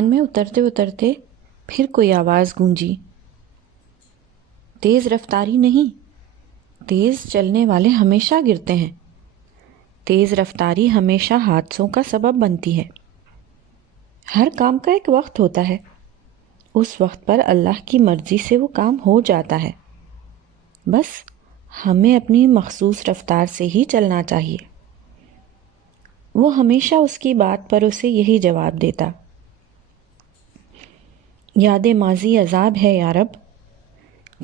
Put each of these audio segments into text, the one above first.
کان میں اترتے اترتے پھر کوئی آواز گونجی، تیز رفتاری نہیں، تیز چلنے والے ہمیشہ گرتے ہیں، تیز رفتاری ہمیشہ حادثوں کا سبب بنتی ہے۔ ہر کام کا ایک وقت ہوتا ہے، اس وقت پر اللہ کی مرضی سے وہ کام ہو جاتا ہے، بس ہمیں اپنی مخصوص رفتار سے ہی چلنا چاہیے۔ وہ ہمیشہ اس کی بات پر اسے یہی جواب دیتا، یاد ماضی عذاب ہے یا رب،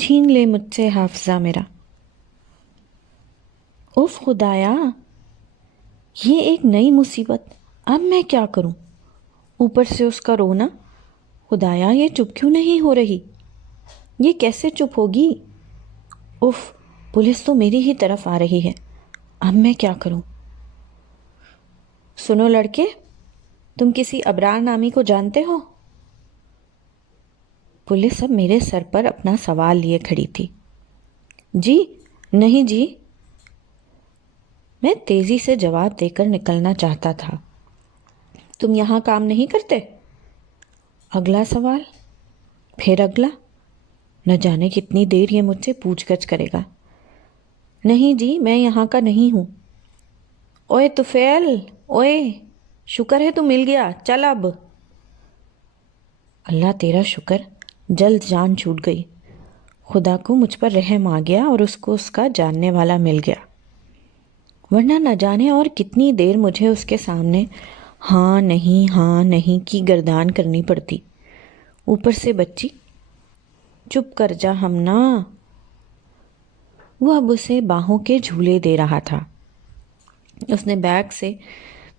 چھین لے مجھ سے حافظہ میرا۔ اف خدایا، یہ ایک نئی مصیبت، اب میں کیا کروں؟ اوپر سے اس کا رونا، خدایا یہ چپ کیوں نہیں ہو رہی؟ یہ کیسے چپ ہوگی؟ اف، پولیس تو میری ہی طرف آ رہی ہے، اب میں کیا کروں؟ سنو لڑکے، تم کسی ابرار نامی کو جانتے ہو؟ پولیس اب میرے سر پر اپنا سوال لیے کھڑی تھی۔ جی نہیں جی، میں تیزی سے جواب دے کر نکلنا چاہتا تھا۔ تم یہاں کام نہیں کرتے؟ اگلا سوال، پھر اگلا، نہ جانے کتنی دیر یہ مجھ سے پوچھ گچھ کرے گا۔ نہیں جی، میں یہاں کا نہیں ہوں۔ اوئے طفیل، اوئے، شکر ہے تو مل گیا، چل اب۔ اللہ تیرا شکر، جلد جان چھوٹ گئی۔ خدا کو مجھ پر رحم آ گیا اور اس کو اس کا جاننے والا مل گیا، ورنہ نہ جانے اور کتنی دیر مجھے اس کے سامنے ہاں نہیں کی گردان کرنی پڑتی۔ اوپر سے بچی، چپ کر جا ہمنا۔ وہ اب اسے باہوں کے جھولے دے رہا تھا۔ اس نے بیگ سے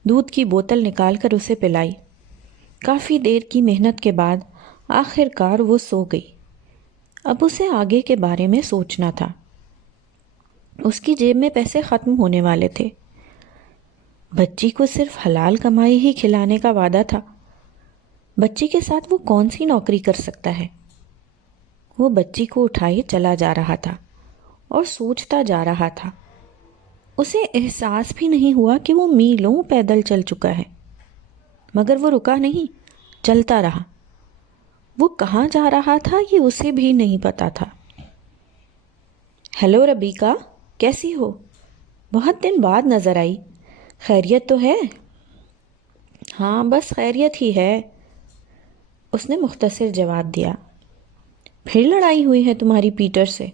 دودھ کی بوتل نکال کر اسے پلائی۔ کافی دیر کی محنت کے بعد آخر کار وہ سو گئی۔ اب اسے آگے کے بارے میں سوچنا تھا۔ اس کی جیب میں پیسے ختم ہونے والے تھے۔ بچی کو صرف حلال کمائی ہی کھلانے کا وعدہ تھا۔ بچی کے ساتھ وہ کون سی نوکری کر سکتا ہے؟ وہ بچی کو اٹھائے چلا جا رہا تھا اور سوچتا جا رہا تھا۔ اسے احساس بھی نہیں ہوا کہ وہ میلوں پیدل چل چکا ہے، مگر وہ رکا نہیں، چلتا رہا۔ وہ کہاں جا رہا تھا یہ اسے بھی نہیں پتا تھا۔ ہیلو ربیکا، کیسی ہو؟ بہت دن بعد نظر آئی، خیریت تو ہے؟ ہاں بس خیریت ہی ہے، اس نے مختصر جواب دیا۔ پھر لڑائی ہوئی ہے تمہاری پیٹر سے؟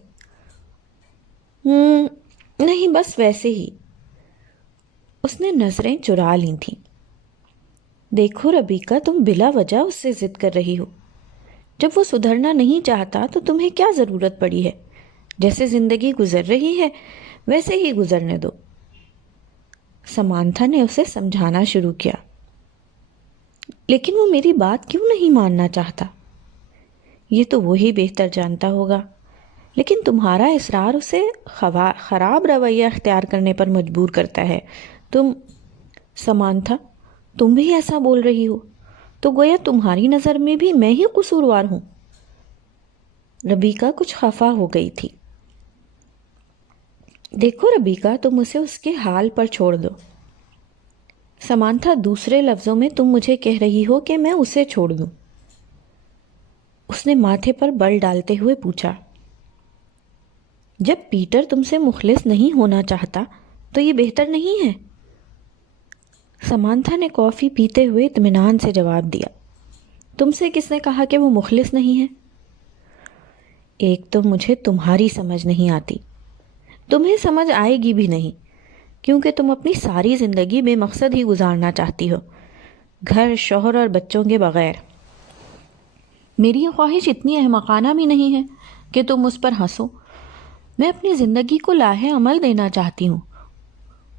نہیں بس ویسے ہی، اس نے نظریں چرا لی تھیں۔ دیکھو ربیکا، تم بلا وجہ اس سے ضد کر رہی ہو۔ جب وہ سدھرنا نہیں چاہتا تو تمہیں کیا ضرورت پڑی ہے؟ جیسے زندگی گزر رہی ہے ویسے ہی گزرنے دو۔ سمانتھا نے اسے سمجھانا شروع کیا۔ لیکن وہ میری بات کیوں نہیں ماننا چاہتا؟ یہ تو وہی بہتر جانتا ہوگا، لیکن تمہارا اصرار اسے خراب رویہ اختیار کرنے پر مجبور کرتا ہے۔ سمانتھا، تم بھی ایسا بول رہی ہو تو گویا تمہاری نظر میں بھی میں ہی قصوروار ہوں۔ ربیکا کچھ خفا ہو گئی تھی۔ دیکھو ربیکا، تم اسے اس کے حال پر چھوڑ دو۔ سمانتھا، دوسرے لفظوں میں تم مجھے کہہ رہی ہو کہ میں اسے چھوڑ دوں؟ اس نے ماتھے پر بل ڈالتے ہوئے پوچھا۔ جب پیٹر تم سے مخلص نہیں ہونا چاہتا تو یہ بہتر نہیں ہے؟ سمانتھا نے کافی پیتے ہوئے اطمینان سے جواب دیا۔ تم سے کس نے کہا کہ وہ مخلص نہیں ہے؟ ایک تو مجھے تمہاری سمجھ نہیں آتی، تمہیں سمجھ آئے گی بھی نہیں، کیونکہ تم اپنی ساری زندگی بے مقصد ہی گزارنا چاہتی ہو، گھر، شوہر اور بچوں کے بغیر۔ میری یہ خواہش اتنی احمقانہ بھی نہیں ہے کہ تم اس پر ہنسو۔ میں اپنی زندگی کو لاہے عمل دینا چاہتی ہوں،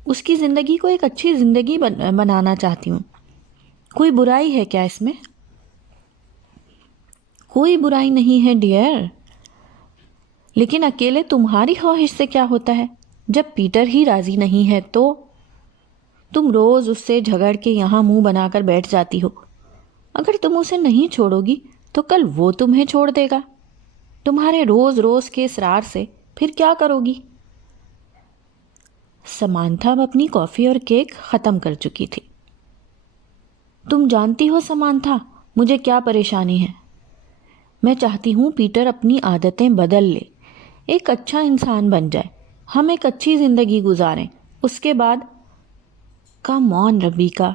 اس کی زندگی کو ایک اچھی زندگی بنانا چاہتی ہوں۔ کوئی برائی ہے کیا اس میں؟ کوئی برائی نہیں ہے ڈیئر، لیکن اکیلے تمہاری خواہش سے کیا ہوتا ہے؟ جب پیٹر ہی راضی نہیں ہے تو تم روز اس سے جھگڑ کے یہاں منہ بنا کر بیٹھ جاتی ہو۔ اگر تم اسے نہیں چھوڑو گی تو کل وہ تمہیں چھوڑ دے گا۔ تمہارے روز روز کے اصرار سے پھر کیا کرو گی؟ سمانتھا اب اپنی کافی اور کیک ختم کر چکی تھی۔ تم جانتی ہو سمانتھا، مجھے کیا پریشانی ہے؟ میں چاہتی ہوں پیٹر اپنی عادتیں بدل لے، ایک اچھا انسان بن جائے، ہم ایک اچھی زندگی گزاریں، اس کے بعد۔ کم آن ربیکا،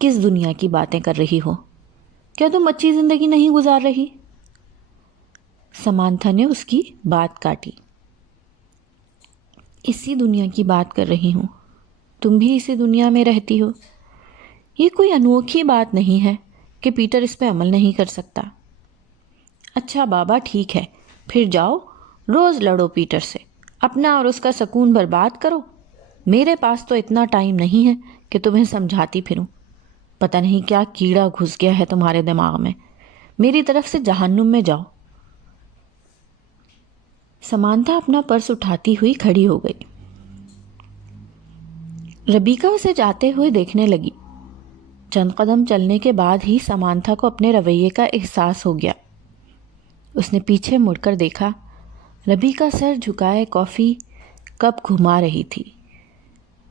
کس دنیا کی باتیں کر رہی ہو؟ کیا تم اچھی زندگی نہیں گزار رہی؟ سمانتھا نے اس کی بات کاٹی۔ اسی دنیا کی بات کر رہی ہوں، تم بھی اسی دنیا میں رہتی ہو۔ یہ کوئی انوکھی بات نہیں ہے کہ پیٹر اس پہ عمل نہیں کر سکتا۔ اچھا بابا ٹھیک ہے، پھر جاؤ روز لڑو پیٹر سے، اپنا اور اس کا سکون برباد کرو۔ میرے پاس تو اتنا ٹائم نہیں ہے کہ تمہیں سمجھاتی پھروں۔ پتہ نہیں کیا کیڑا گھس گیا ہے تمہارے دماغ میں، میری طرف سے جہنم میں جاؤ۔ سمانتھا اپنا پرس اٹھاتی ہوئی کھڑی ہو گئی۔ ربیکا اسے جاتے ہوئے دیکھنے لگی۔ چند قدم چلنے کے بعد ہی سمانتھا کو اپنے رویے کا احساس ہو گیا۔ اس نے پیچھے مڑ کر دیکھا، ربیکا سر جھکائے کافی کپ گھما رہی تھی۔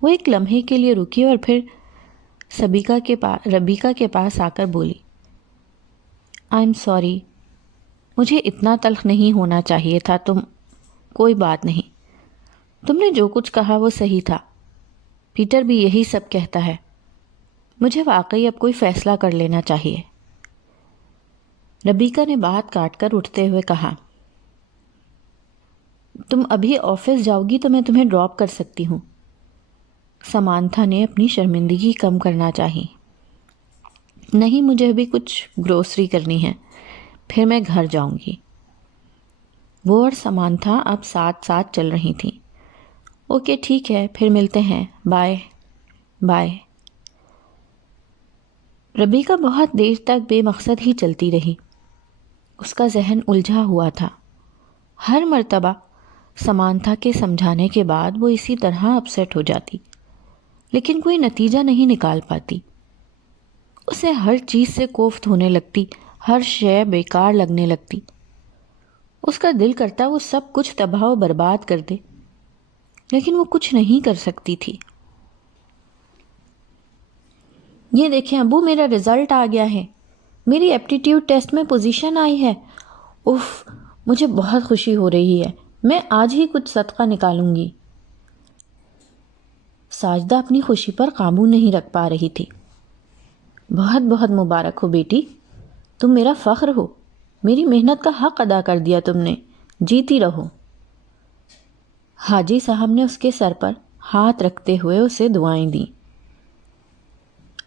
وہ ایک لمحے کے لیے رکی اور پھر ربیکا کے پاس آ کر بولی، آئی ایم سوری، مجھے اتنا تلخ نہیں ہونا چاہیے تھا۔ کوئی بات نہیں، تم نے جو کچھ کہا وہ صحیح تھا، پیٹر بھی یہی سب کہتا ہے۔ مجھے واقعی اب کوئی فیصلہ کر لینا چاہیے۔ ربیکا نے بات کاٹ کر اٹھتے ہوئے کہا، تم ابھی آفس جاؤ گی تو میں تمہیں ڈراپ کر سکتی ہوں۔ سمانتھا نے اپنی شرمندگی کم کرنا چاہی۔ نہیں، مجھے ابھی کچھ گروسری کرنی ہے، پھر میں گھر جاؤں گی۔ وہ اور سمانتھا اب ساتھ ساتھ چل رہی تھیں۔ اوکے ٹھیک ہے، پھر ملتے ہیں، بائے بائے۔ ربیکا بہت دیر تک بے مقصد ہی چلتی رہی۔ اس کا ذہن الجھا ہوا تھا۔ ہر مرتبہ سمانتھا کے سمجھانے کے بعد وہ اسی طرح اپسیٹ ہو جاتی، لیکن کوئی نتیجہ نہیں نکال پاتی۔ اسے ہر چیز سے کوفت ہونے لگتی، ہر شے بیکار لگنے لگتی۔ اس کا دل کرتا وہ سب کچھ تباہ و برباد کر دے، لیکن وہ کچھ نہیں کر سکتی تھی۔ یہ دیکھیں ابو، میرا رزلٹ آ گیا ہے، میری ایپٹیٹیوڈ ٹیسٹ میں پوزیشن آئی ہے۔ اف، مجھے بہت خوشی ہو رہی ہے، میں آج ہی کچھ صدقہ نکالوں گی۔ ساجدہ اپنی خوشی پر قابو نہیں رکھ پا رہی تھی۔ بہت بہت مبارک ہو بیٹی، تم میرا فخر ہو، میری محنت کا حق ادا کر دیا تم نے، جیتی رہو۔ حاجی صاحب نے اس کے سر پر ہاتھ رکھتے ہوئے اسے دعائیں دیں۔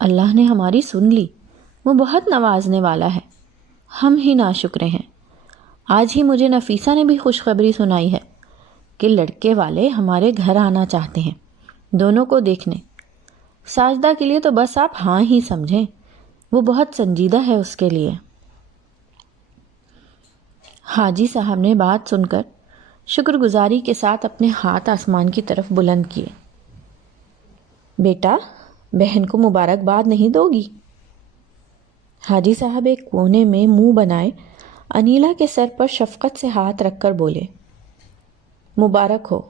اللہ نے ہماری سن لی، وہ بہت نوازنے والا ہے، ہم ہی ناشکرے ہیں۔ آج ہی مجھے نفیسہ نے بھی خوشخبری سنائی ہے کہ لڑکے والے ہمارے گھر آنا چاہتے ہیں، دونوں کو دیکھنے۔ ساجدہ کے لیے تو بس آپ ہاں ہی سمجھیں، وہ بہت سنجیدہ ہے اس کے لیے۔ حاجی صاحب نے بات سن کر شکر گزاری کے ساتھ اپنے ہاتھ آسمان کی طرف بلند کیے۔ بیٹا، بہن کو مبارکباد نہیں دو گی؟ حاجی صاحب ایک کونے میں منہ بنائے انیلا کے سر پر شفقت سے ہاتھ رکھ کر بولے، مبارک ہو۔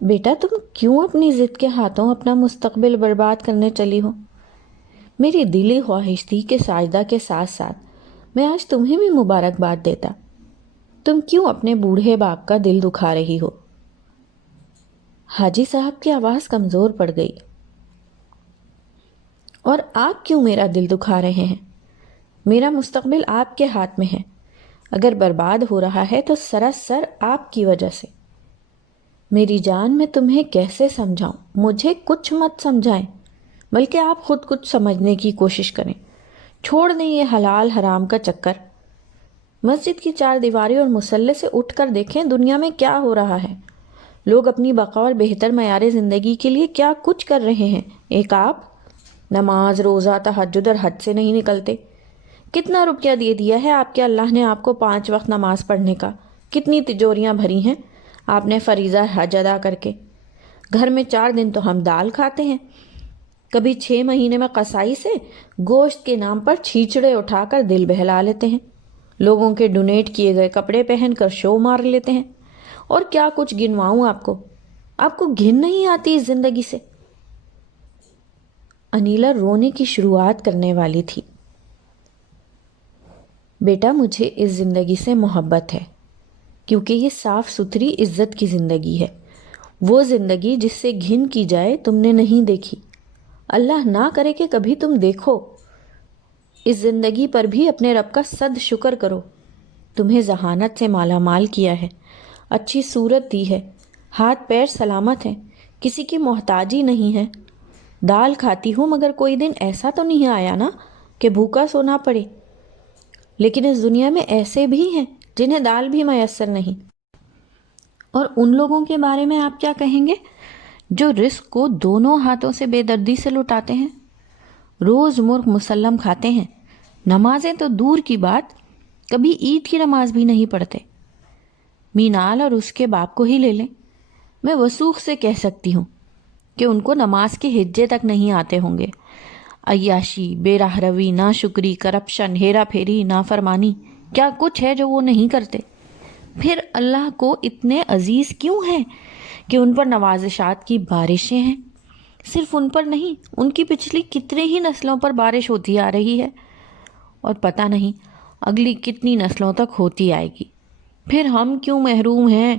بیٹا، تم کیوں اپنی ضد کے ہاتھوں اپنا مستقبل برباد کرنے چلی ہو؟ میری دلی خواہش تھی کہ ساجدہ کے ساتھ ساتھ میں آج تمہیں بھی مبارکباد دیتا۔ تم کیوں اپنے بوڑھے باپ کا دل دکھا رہی ہو؟ حاجی صاحب کی آواز کمزور پڑ گئی۔ اور آپ کیوں میرا دل دکھا رہے ہیں؟ میرا مستقبل آپ کے ہاتھ میں ہے، اگر برباد ہو رہا ہے تو سراسر آپ کی وجہ سے۔ میری جان، میں تمہیں کیسے سمجھاؤں؟ مجھے کچھ مت سمجھائیں، بلکہ آپ خود کچھ سمجھنے کی کوشش کریں، چھوڑ دیں یہ حلال حرام کا چکر۔ مسجد کی چار دیواری اور مصلے سے اٹھ کر دیکھیں دنیا میں کیا ہو رہا ہے۔ لوگ اپنی بقا اور بہتر معیار زندگی کے لیے کیا کچھ کر رہے ہیں، ایک آپ نماز، روزہ، تہجد اور حج سے نہیں نکلتے۔ کتنا روپیہ دے دیا ہے آپ کے اللہ نے آپ کو 5 وقت نماز پڑھنے کا، کتنی تجوریاں بھری ہیں آپ نے فریضہ حج ادا کر کے۔ گھر میں 4 دن تو ہم دال کھاتے ہیں، کبھی 6 مہینے میں قصائی سے گوشت کے نام پر چھیچڑے اٹھا کر دل بہلا لیتے ہیں، لوگوں کے ڈونیٹ کیے گئے کپڑے پہن کر شو مار لیتے ہیں، اور کیا کچھ گنواؤں آپ کو گھن نہیں آتی اس زندگی سے؟ انیلا رونے کی شروعات کرنے والی تھی۔ بیٹا مجھے اس زندگی سے محبت ہے، کیونکہ یہ صاف ستھری عزت کی زندگی ہے، وہ زندگی جس سے گھن کی جائے تم نے نہیں دیکھی، اللہ نہ کرے کہ کبھی تم دیکھو۔ اس زندگی پر بھی اپنے رب کا صد شکر کرو، تمہیں ذہانت سے مالا مال کیا ہے، اچھی صورت دی ہے، ہاتھ پیر سلامت ہیں، کسی کی محتاجی نہیں ہے۔ دال کھاتی ہوں مگر کوئی دن ایسا تو نہیں آیا نا کہ بھوکا سونا پڑے، لیکن اس دنیا میں ایسے بھی ہیں جنہیں دال بھی میسر نہیں۔ اور ان لوگوں کے بارے میں آپ کیا کہیں گے جو رزق کو دونوں ہاتھوں سے بے دردی سے لٹاتے ہیں، روز مرغ مسلم کھاتے ہیں، نمازیں تو دور کی بات، کبھی عید کی نماز بھی نہیں پڑھتے۔ مینال اور اس کے باپ کو ہی لے لیں، میں وثوق سے کہہ سکتی ہوں کہ ان کو نماز کے ہجے تک نہیں آتے ہوں گے۔ عیاشی، بے راہ روی، ناشکری، کرپشن، ہیرا پھیری، نافرمانی، کیا کچھ ہے جو وہ نہیں کرتے۔ پھر اللہ کو اتنے عزیز کیوں ہیں کہ ان پر نوازشات کی بارشیں ہیں؟ صرف ان پر نہیں، ان کی پچھلی کتنے ہی نسلوں پر بارش ہوتی آ رہی ہے، اور پتہ نہیں اگلی کتنی نسلوں تک ہوتی آئے گی۔ پھر ہم کیوں محروم ہیں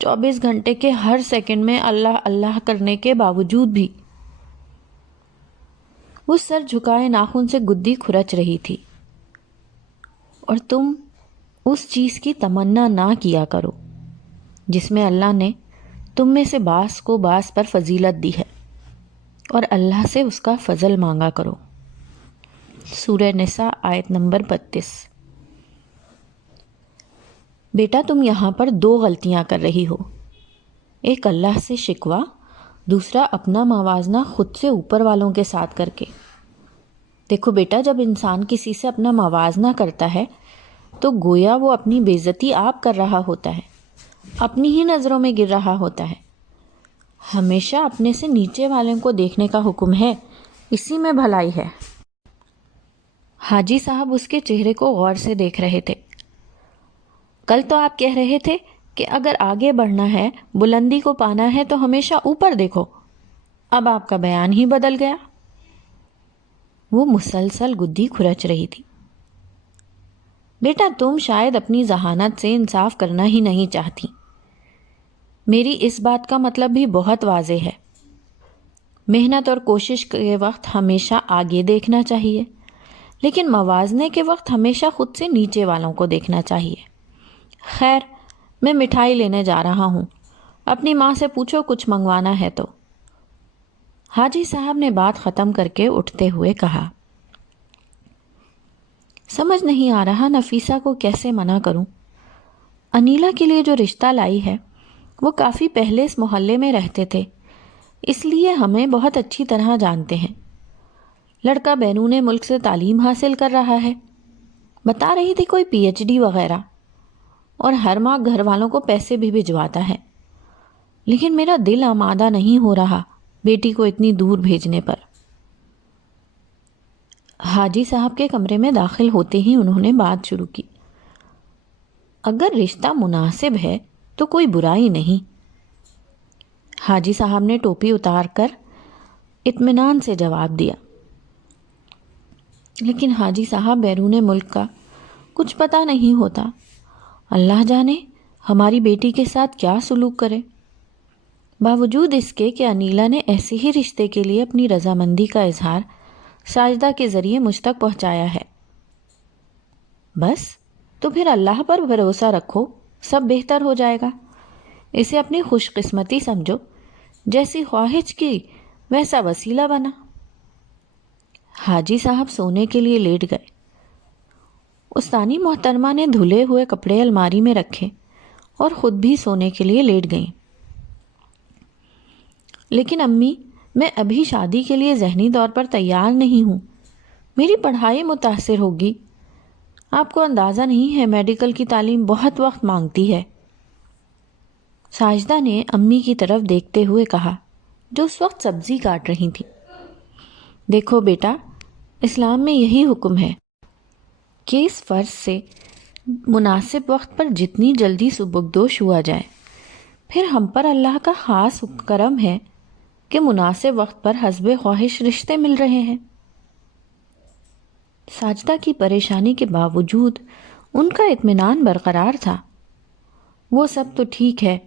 24 گھنٹے کے ہر سیکنڈ میں اللہ اللہ کرنے کے باوجود بھی؟ وہ سر جھکائے ناخن سے گدی کھرچ رہی تھی۔ اور تم اس چیز کی تمنا نہ کیا کرو جس میں اللہ نے تم میں سے بعض کو بعض پر فضیلت دی ہے، اور اللہ سے اس کا فضل مانگا کرو۔ سورہ نساء آیت نمبر 32۔ بیٹا تم یہاں پر 2 غلطیاں کر رہی ہو، ایک اللہ سے شکوہ، دوسرا اپنا موازنہ خود سے اوپر والوں کے ساتھ کر کے۔ دیکھو بیٹا، جب انسان کسی سے اپنا موازنہ کرتا ہے تو گویا وہ اپنی بے عزتی آپ کر رہا ہوتا ہے، اپنی ہی نظروں میں گر رہا ہوتا ہے۔ ہمیشہ اپنے سے نیچے والوں کو دیکھنے کا حکم ہے، اسی میں بھلائی ہے۔ حاجی صاحب اس کے چہرے کو غور سے دیکھ رہے تھے۔ کل تو آپ کہہ رہے تھے کہ اگر آگے بڑھنا ہے، بلندی کو پانا ہے تو ہمیشہ اوپر دیکھو، اب آپ کا بیان ہی بدل گیا۔ وہ مسلسل گدی کھرچ رہی تھی۔ بیٹا تم شاید اپنی ذہانت سے انصاف کرنا ہی نہیں چاہتی۔ میری اس بات کا مطلب بھی بہت واضح ہے۔ محنت اور کوشش کے وقت ہمیشہ آگے دیکھنا چاہیے، لیکن موازنے کے وقت ہمیشہ خود سے نیچے والوں کو دیکھنا چاہیے۔ خیر، میں مٹھائی لینے جا رہا ہوں، اپنی ماں سے پوچھو کچھ منگوانا ہے تو۔ حاجی صاحب نے بات ختم کر کے اٹھتے ہوئے کہا، سمجھ نہیں آ رہا نفیسہ کو کیسے منع کروں۔ انیلا کے لیے جو رشتہ لائی ہے وہ کافی پہلے اس محلے میں رہتے تھے، اس لیے ہمیں بہت اچھی طرح جانتے ہیں۔ لڑکا بیرون ملک سے تعلیم حاصل کر رہا ہے، بتا رہی تھی کوئی پی ایچ ڈی وغیرہ، اور ہر ماہ گھر والوں کو پیسے بھی بھجواتا ہے، لیکن میرا دل آمادہ نہیں ہو رہا بیٹی کو اتنی دور بھیجنے پر۔ حاجی صاحب کے کمرے میں داخل ہوتے ہی انہوں نے بات شروع کی، اگر رشتہ مناسب ہے تو کوئی برائی نہیں۔ حاجی صاحب نے ٹوپی اتار کر اطمینان سے جواب دیا، لیکن حاجی صاحب بیرون ملک کا کچھ پتہ نہیں ہوتا، اللہ جانے ہماری بیٹی کے ساتھ کیا سلوک کرے۔ باوجود اس کے کہ انیلا نے ایسے ہی رشتے کے لیے اپنی رضامندی کا اظہار ساجدہ کے ذریعے مجھ تک پہنچایا ہے۔ بس تو پھر اللہ پر بھروسہ رکھو، سب بہتر ہو جائے گا۔ اسے اپنی خوش قسمتی سمجھو، جیسی خواہش کی ویسا وسیلہ بنا۔ حاجی صاحب سونے کے لیے لیٹ گئے۔ استانی محترمہ نے دھلے ہوئے کپڑے الماری میں رکھے اور خود بھی سونے کے لیے لیٹ گئیں۔ لیکن امی، میں ابھی شادی کے لیے ذہنی طور پر تیار نہیں ہوں، میری پڑھائی متاثر ہوگی۔ آپ کو اندازہ نہیں ہے میڈیکل کی تعلیم بہت وقت مانگتی ہے۔ ساجدہ نے امی کی طرف دیکھتے ہوئے کہا، جو اس وقت سبزی کاٹ رہی تھی۔ دیکھو بیٹا، اسلام میں یہی حکم ہے کہ اس فرض سے مناسب وقت پر جتنی جلدی سبکدوش ہوا جائے۔ پھر ہم پر اللہ کا خاص کرم ہے کہ مناسب وقت پر حسب خواہش رشتے مل رہے ہیں۔ ساجدہ کی پریشانی کے باوجود ان کا اطمینان برقرار تھا۔ وہ سب تو ٹھیک ہے،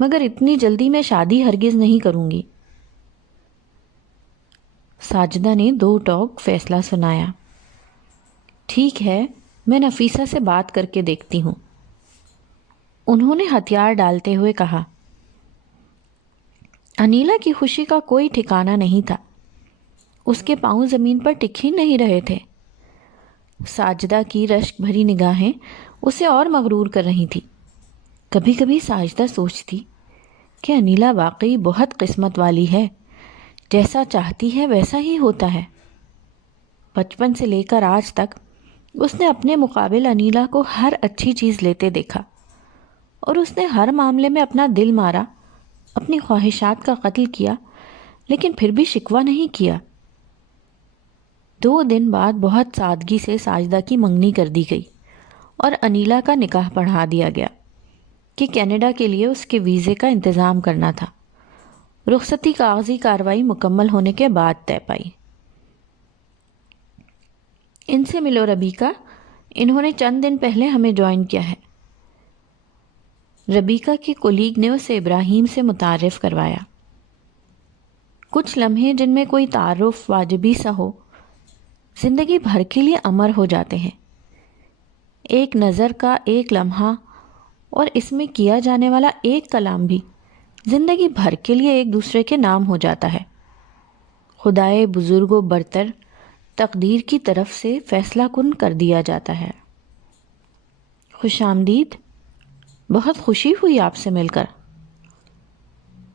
مگر اتنی جلدی میں شادی ہرگز نہیں کروں گی۔ ساجدہ نے دو ٹوک فیصلہ سنایا۔ ٹھیک ہے، میں نفیسہ سے بات کر کے دیکھتی ہوں، انہوں نے ہتھیار ڈالتے ہوئے کہا۔ انیلا کی خوشی کا کوئی ٹھکانہ نہیں تھا، اس کے پاؤں زمین پر ٹک ہی نہیں رہے تھے۔ ساجدہ کی رشک بھری نگاہیں اسے اور مغرور کر رہی تھی۔ کبھی کبھی ساجدہ سوچتی کہ انیلا واقعی بہت قسمت والی ہے، جیسا چاہتی ہے ویسا ہی ہوتا ہے۔ بچپن سے لے کر آج تک اس نے اپنے مقابل انیلا کو ہر اچھی چیز لیتے دیکھا، اور اس نے ہر معاملے میں اپنا دل مارا، اپنی خواہشات کا قتل کیا، لیکن پھر بھی شکوہ نہیں کیا۔ 2 دن بعد بہت سادگی سے ساجدہ کی منگنی کر دی گئی اور انیلا کا نکاح پڑھا دیا گیا کہ کینیڈا کے لیے اس کے ویزے کا انتظام کرنا تھا۔ رخصتی کاغذی کارروائی مکمل ہونے کے بعد طے پائی۔ ان سے ملو ربیکا، انہوں نے چند دن پہلے ہمیں جوائن کیا ہے۔ ربیکا کے کولیگ نے اسے ابراہیم سے متعارف کروایا۔ کچھ لمحے جن میں کوئی تعارف واجبی سا ہو، زندگی بھر کے لیے امر ہو جاتے ہیں۔ ایک نظر کا ایک لمحہ اور اس میں کیا جانے والا ایک کلام بھی زندگی بھر کے لیے ایک دوسرے کے نام ہو جاتا ہے۔ خدائے بزرگ و برتر تقدیر کی طرف سے فیصلہ کن کر دیا جاتا ہے۔ خوش آمدید، بہت خوشی ہوئی آپ سے مل کر۔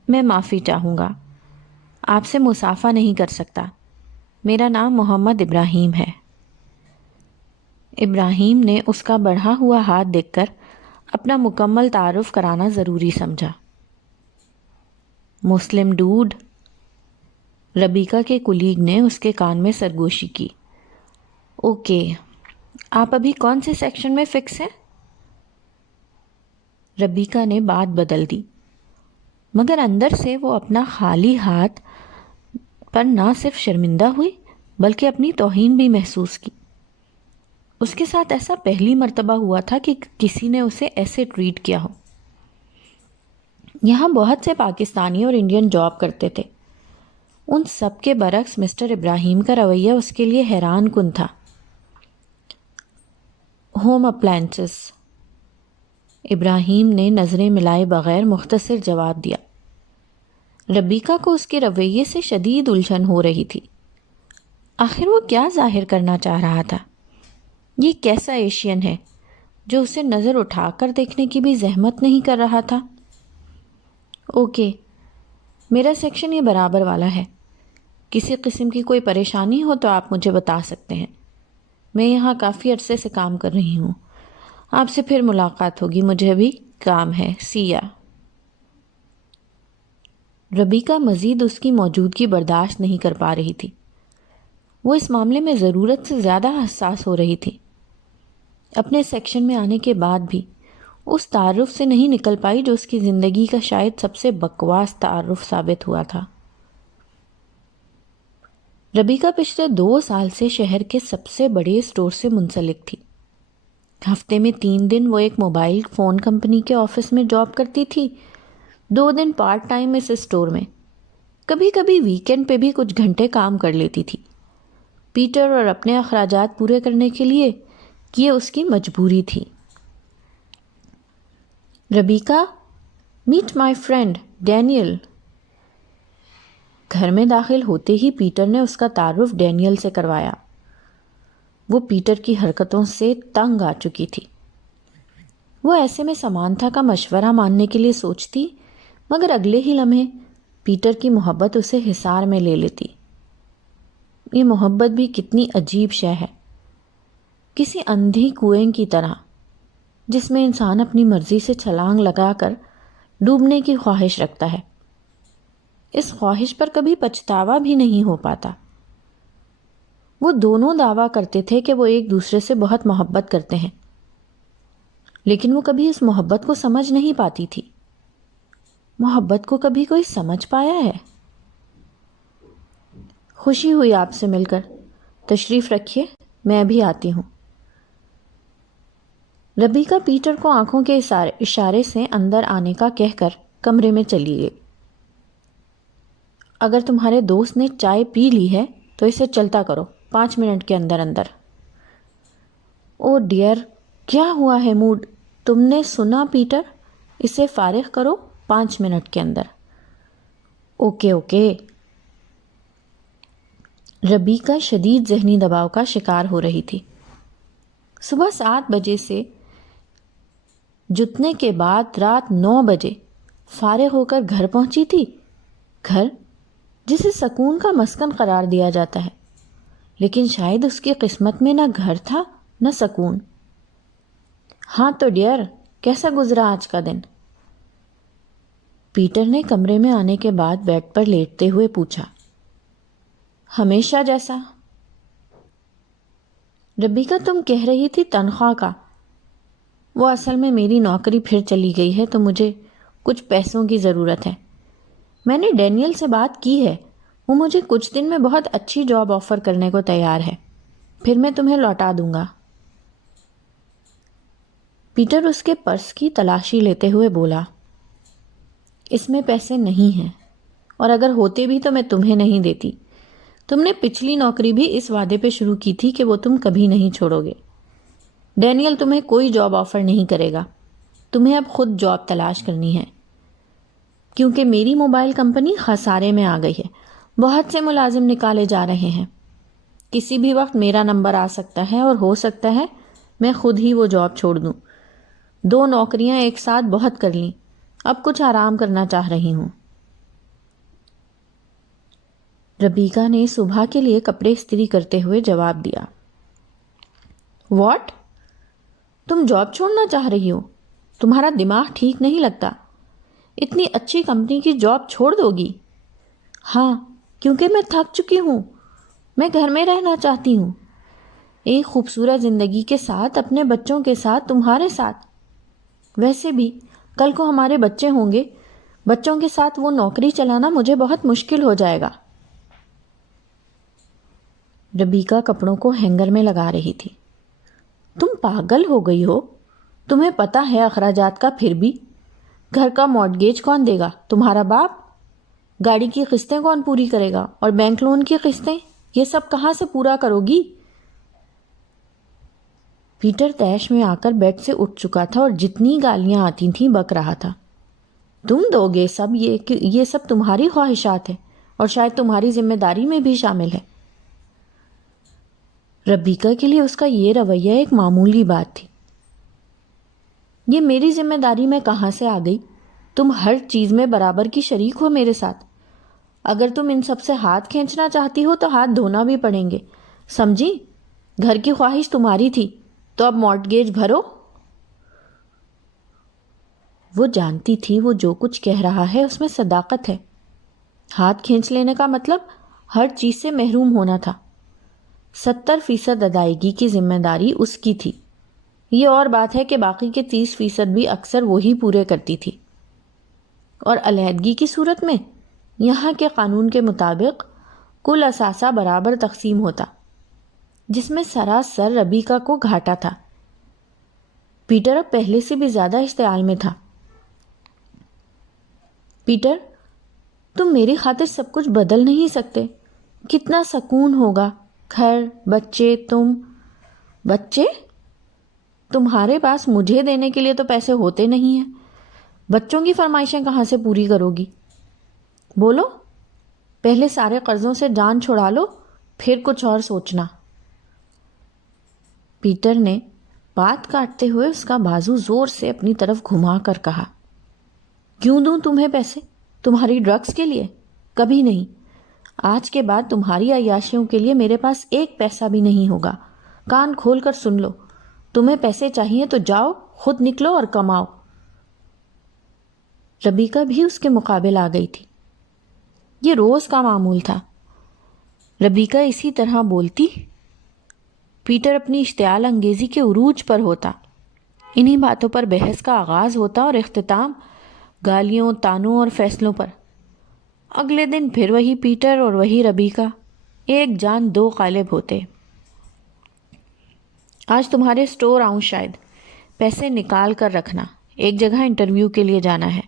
میں معافی چاہوں گا، آپ سے مصافحہ نہیں کر سکتا۔ میرا نام محمد ابراہیم ہے۔ ابراہیم نے اس کا بڑھا ہوا ہاتھ دیکھ کر اپنا مکمل تعارف کرانا ضروری سمجھا۔ مسلم ڈوڈ، ربیکا کے کولیگ نے اس کے کان میں سرگوشی کی۔ اوکے، آپ ابھی کون سے سیکشن میں فکس ہیں؟ ربیکا نے بات بدل دی، مگر اندر سے وہ اپنا خالی ہاتھ پر نہ صرف شرمندہ ہوئی بلکہ اپنی توہین بھی محسوس کی۔ اس کے ساتھ ایسا پہلی مرتبہ ہوا تھا کہ کسی نے اسے ایسے ٹریٹ کیا ہو۔ یہاں بہت سے پاکستانی اور انڈین جاب کرتے تھے، ان سب کے برعکس مسٹر ابراہیم کا رویہ اس کے لیے حیران کن تھا۔ ہوم اپلائنسز، ابراہیم نے نظریں ملائے بغیر مختصر جواب دیا۔ ربیکا کو اس کے رویے سے شدید الجھن ہو رہی تھی۔ آخر وہ کیا ظاہر کرنا چاہ رہا تھا؟ یہ کیسا ایشین ہے جو اسے نظر اٹھا کر دیکھنے کی بھی زحمت نہیں کر رہا تھا؟ اوکے، میرا سیکشن یہ برابر والا ہے۔ کسی قسم کی کوئی پریشانی ہو تو آپ مجھے بتا سکتے ہیں۔ میں یہاں کافی عرصے سے کام کر رہی ہوں۔ آپ سے پھر ملاقات ہوگی، مجھے بھی کام ہے، سیا۔ ربیکا مزید اس کی موجودگی برداشت نہیں کر پا رہی تھی۔ وہ اس معاملے میں ضرورت سے زیادہ حساس ہو رہی تھی۔ اپنے سیکشن میں آنے کے بعد بھی اس تعارف سے نہیں نکل پائی جو اس کی زندگی کا شاید سب سے بکواس تعارف ثابت ہوا تھا۔ ربیکا پچھلے 2 سال سے شہر کے سب سے بڑے اسٹور سے منسلک تھی۔ ہفتے میں 3 دن وہ ایک موبائل فون کمپنی کے آفس میں جاب کرتی تھی، 2 دن پارٹ ٹائم اس اسٹور میں، کبھی کبھی ویکینڈ پہ بھی کچھ گھنٹے کام کر لیتی تھی۔ پیٹر اور اپنے اخراجات پورے کرنے کے لیے یہ اس کی مجبوری تھی۔ Rebecca, meat my friend Daniel. گھر میں داخل ہوتے ہی پیٹر نے اس کا تعارف ڈینیل سے کروایا۔ وہ پیٹر کی حرکتوں سے تنگ آ چکی تھی۔ وہ ایسے میں سمانتھا کا مشورہ ماننے کے لیے سوچتی، مگر اگلے ہی لمحے پیٹر کی محبت اسے حصار میں لے لیتی۔ یہ محبت بھی کتنی عجیب شے ہے، کسی اندھی کنویں کی طرح جس میں انسان اپنی مرضی سے چھلانگ لگا کر ڈوبنے کی خواہش رکھتا ہے۔ اس خواہش پر کبھی پچھتاوا بھی نہیں ہو پاتا۔ وہ دونوں دعویٰ کرتے تھے کہ وہ ایک دوسرے سے بہت محبت کرتے ہیں، لیکن وہ کبھی اس محبت کو سمجھ نہیں پاتی تھی۔ محبت کو کبھی کوئی سمجھ پایا ہے؟ خوشی ہوئی آپ سے مل کر. تشریف رکھیے، میں ابھی آتی ہوں. ربیکہ پیٹر کو آنکھوں کے اشارے سے اندر آنے کا کہہ کر کمرے میں چلی گئی. اگر تمہارے دوست نے چائے پی لی ہے تو اسے چلتا کرو 5 منٹ کے اندر اندر. او ڈیئر، کیا ہوا ہے موڈ؟ تم نے سنا پیٹر، اسے فارغ کرو 5 منٹ کے اندر. Okay okay. ربیکہ شدید ذہنی دباؤ کا شکار ہو رہی تھی. صبح 7 بجے سے جتنے کے بعد رات 9 بجے فارغ ہو کر گھر پہنچی تھی. گھر جسے سکون کا مسکن قرار دیا جاتا ہے، لیکن شاید اس کی قسمت میں نہ گھر تھا نہ سکون. ہاں تو ڈیئر، کیسا گزرا آج کا دن؟ پیٹر نے کمرے میں آنے کے بعد بیڈ پر لیٹتے ہوئے پوچھا. ہمیشہ جیسا. ربیکہ تم کہہ رہی تھی تنخواہ کا. وہ اصل میں میری نوکری پھر چلی گئی ہے تو مجھے کچھ پیسوں کی ضرورت ہے. میں نے ڈینیل سے بات کی ہے، وہ مجھے کچھ دن میں بہت اچھی جاب آفر کرنے کو تیار ہے، پھر میں تمہیں لوٹا دوں گا. پیٹر اس کے پرس کی تلاشی لیتے ہوئے بولا. اس میں پیسے نہیں ہیں، اور اگر ہوتے بھی تو میں تمہیں نہیں دیتی. تم نے پچھلی نوکری بھی اس وعدے پہ شروع کی تھی کہ وہ تم کبھی نہیں چھوڑو گے. ڈینیل تمہیں کوئی جاب آفر نہیں کرے گا. تمہیں اب خود جاب تلاش کرنی ہے، کیونکہ میری موبائل کمپنی خسارے میں آ گئی ہے. بہت سے ملازم نکالے جا رہے ہیں. کسی بھی وقت میرا نمبر آ سکتا ہے اور ہو سکتا ہے میں خود ہی وہ جاب چھوڑ دوں. 2 نوکریاں ایک ساتھ بہت کر لیں، اب کچھ آرام کرنا چاہ رہی ہوں. ربیکہ نے صبح کے لیے کپڑے استری کرتے ہوئے جواب دیا. واٹ؟ تم جاب چھوڑنا چاہ رہی ہو؟ تمہارا دماغ ٹھیک نہیں لگتا. اتنی اچھی کمپنی کی جاب چھوڑ دو گی؟ ہاں، کیونکہ میں تھک چکی ہوں. میں گھر میں رہنا چاہتی ہوں، ایک خوبصورت زندگی کے ساتھ، اپنے بچوں کے ساتھ، تمہارے ساتھ. ویسے بھی کل کو ہمارے بچے ہوں گے. بچوں کے ساتھ وہ نوکری چلانا مجھے بہت مشکل ہو جائے گا. ربیکہ کپڑوں کو ہینگر میں لگا رہی تھی. تم پاگل ہو گئی ہو؟ تمہیں پتہ ہے اخراجات کا؟ پھر بھی گھر کا مارٹگیج کون دے گا؟ تمہارا باپ. گاڑی کی قسطیں کون پوری کرے گا؟ اور بینک لون کی قسطیں، یہ سب کہاں سے پورا کرو گی؟ پیٹر طیش میں آ کر بیڈ سے اٹھ چکا تھا اور جتنی گالیاں آتی تھیں بک رہا تھا. تم دو گے سب یہ سب تمہاری خواہشات ہیں اور شاید تمہاری ذمہ داری میں بھی شامل ہے. ربیکہ کے لیے اس کا یہ رویہ ایک معمولی بات تھی. یہ میری ذمہ داری میں کہاں سے آ گئی؟ تم ہر چیز میں برابر کی شریک ہو میرے ساتھ. اگر تم ان سب سے ہاتھ کھینچنا چاہتی ہو تو ہاتھ دھونا بھی پڑیں گے، سمجھی؟ گھر کی خواہش تمہاری تھی تو اب مارٹگیج بھرو. وہ جانتی تھی وہ جو کچھ کہہ رہا ہے اس میں صداقت ہے. ہاتھ کھینچ لینے کا مطلب ہر چیز سے محروم ہونا تھا. 70% ادائیگی کی ذمہ داری اس کی تھی. یہ اور بات ہے کہ باقی کے 30% بھی اکثر وہی پورے کرتی تھی. اور علیحدگی کی صورت میں یہاں کے قانون کے مطابق کل اثاثہ برابر تقسیم ہوتا، جس میں سراسر ربیکہ کو گھاٹا تھا. پیٹر اب پہلے سے بھی زیادہ اشتعال میں تھا. پیٹر، تم میری خاطر سب کچھ بدل نہیں سکتے. کتنا سکون ہوگا، گھر، بچے، تم. بچے؟ تمہارے پاس مجھے دینے کے لیے تو پیسے ہوتے نہیں ہیں. بچوں کی فرمائشیں کہاں سے پوری کرو گی؟ بولو، پہلے سارے قرضوں سے جان چھڑا لو، پھر کچھ اور سوچنا. پیٹر نے بات کاٹتے ہوئے اس کا بازو زور سے اپنی طرف گھما کر کہا. کیوں دوں تمہیں پیسے؟ تمہاری ڈرگس کے لیے؟ کبھی نہیں. آج کے بعد تمہاری عیاشیوں کے لیے میرے پاس ایک پیسہ بھی نہیں ہوگا. کان کھول کر سن لو، تمہیں پیسے چاہیے تو جاؤ، خود نکلو اور کماؤ. ربیکہ بھی اس کے مقابل آ گئی تھی. یہ روز کا معمول تھا. ربیکہ اسی طرح بولتی، پیٹر اپنی اشتعال انگیزی کے عروج پر ہوتا. انہی باتوں پر بحث کا آغاز ہوتا اور اختتام گالیوں، تانوں اور فیصلوں پر. اگلے دن پھر وہی پیٹر اور وہی ربیکہ. ایک جان دو غالب ہوتے. آج تمہارے اسٹور آؤں شاید. پیسے نکال کر رکھنا، ایک جگہ انٹرویو کے لیے جانا ہے.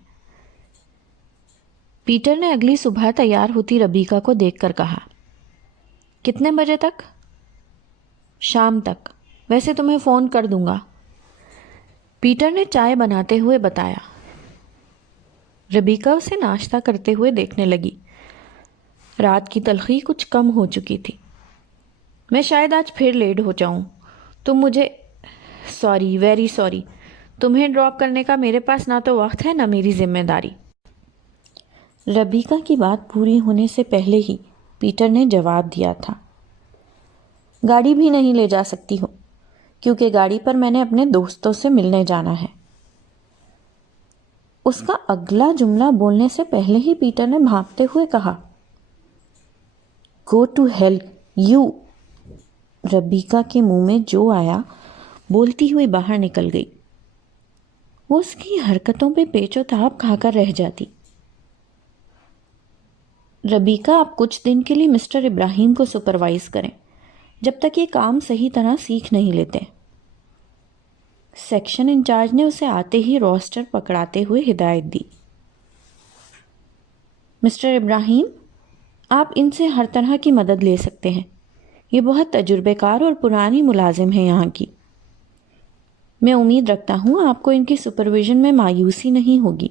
پیٹر نے اگلی صبح تیار ہوتی ربیکا کو دیکھ کر کہا. کتنے بجے تک؟ شام تک. ویسے تمہیں فون کر دوں گا. پیٹر نے چائے بناتے ہوئے بتایا. ربیکا اسے ناشتہ کرتے ہوئے دیکھنے لگی. رات کی تلخی کچھ کم ہو چکی تھی. میں شاید آج پھر لیٹ ہو جاؤں. تم مجھے سوری، ویری سوری. تمہیں ڈراپ کرنے کا میرے پاس نہ تو وقت ہے نہ میری ذمہ داری. ربیکا کی بات پوری ہونے سے پہلے ہی پیٹر نے جواب دیا تھا. گاڑی بھی نہیں لے جا سکتی ہو کیونکہ گاڑی پر میں نے اپنے دوستوں سے ملنے جانا ہے. اس کا اگلا جملہ بولنے سے پہلے ہی پیٹر نے بھانپتے ہوئے کہا. Go to hell you. Rebecca کے منہ میں جو آیا بولتی ہوئی باہر نکل گئی. وہ اس کی حرکتوں پہ پیچ و تاب کھا کر رہ جاتی. ربیکا آپ کچھ دن کے لیے مسٹر ابراہیم کو سپروائز کریں جب تک یہ کام صحیح طرح سیکھ نہیں لیتے. سیکشن انچارج نے اسے آتے ہی روسٹر پکڑاتے ہوئے ہدایت دی. مسٹر ابراہیم، آپ ان سے ہر طرح کی مدد لے سکتے ہیں. یہ بہت تجربے کار اور پرانی ملازم ہیں یہاں کی. میں امید رکھتا ہوں آپ کو ان کی سپرویژن میں مایوسی نہیں ہوگی.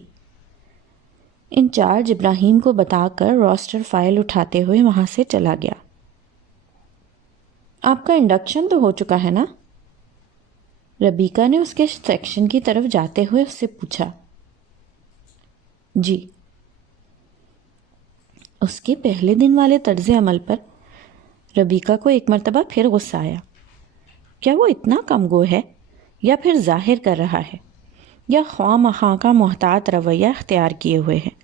انچارج ابراہیم کو بتا کر روسٹر فائل اٹھاتے ہوئے وہاں سے چلا گیا. آپ کا انڈکشن تو ہو چکا ہے نا؟ ربیکا نے اس کے سیکشن کی طرف جاتے ہوئے اس سے پوچھا. جی. اس کے پہلے دن والے طرز عمل پر ربیکا کو ایک مرتبہ پھر غصہ آیا. کیا وہ اتنا کم گو ہے یا پھر ظاہر کر رہا ہے یا خواہ مخواہ کا محتاط رویہ اختیار کیے ہوئے ہے؟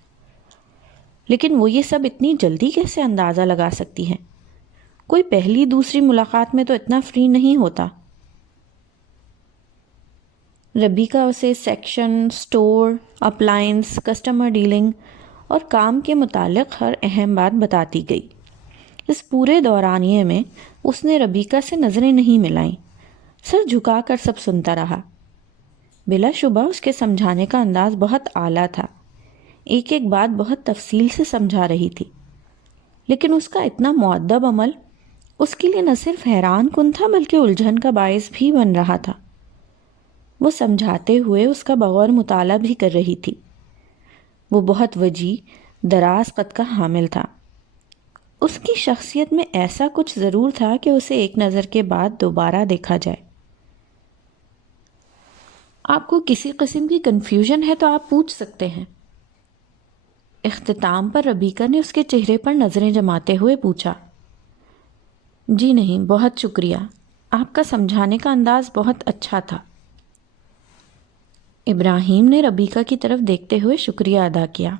لیکن وہ یہ سب اتنی جلدی کیسے اندازہ لگا سکتی ہیں؟ کوئی پہلی دوسری ملاقات میں تو اتنا فری نہیں ہوتا. ربیکا اسے section, store, appliance, customer dealing اور کام کے متعلق ہر اہم بات بتاتی گئی. اس پورے دورانیے میں اس نے ربیکا سے نظریں نہیں ملائیں، سر جھکا کر سب سنتا رہا. بلا شبہ اس کے سمجھانے کا انداز بہت اعلیٰ تھا. ایک ایک بات بہت تفصیل سے سمجھا رہی تھی، لیکن اس کا اتنا مؤدب عمل اس کے لیے نہ صرف حیران کن تھا بلکہ الجھن کا باعث بھی بن رہا تھا. وہ سمجھاتے ہوئے اس کا بغور مطالعہ بھی کر رہی تھی. وہ بہت وجیح، دراز قد کا حامل تھا. اس کی شخصیت میں ایسا کچھ ضرور تھا کہ اسے ایک نظر کے بعد دوبارہ دیکھا جائے. آپ کو کسی قسم کی کنفیوژن ہے تو آپ پوچھ سکتے ہیں. اختتام پر ربیکا نے اس کے چہرے پر نظریں جماتے ہوئے پوچھا. جی نہیں، بہت شکریہ. آپ کا سمجھانے کا انداز بہت اچھا تھا. ابراہیم نے ربیکا کی طرف دیکھتے ہوئے شکریہ ادا کیا.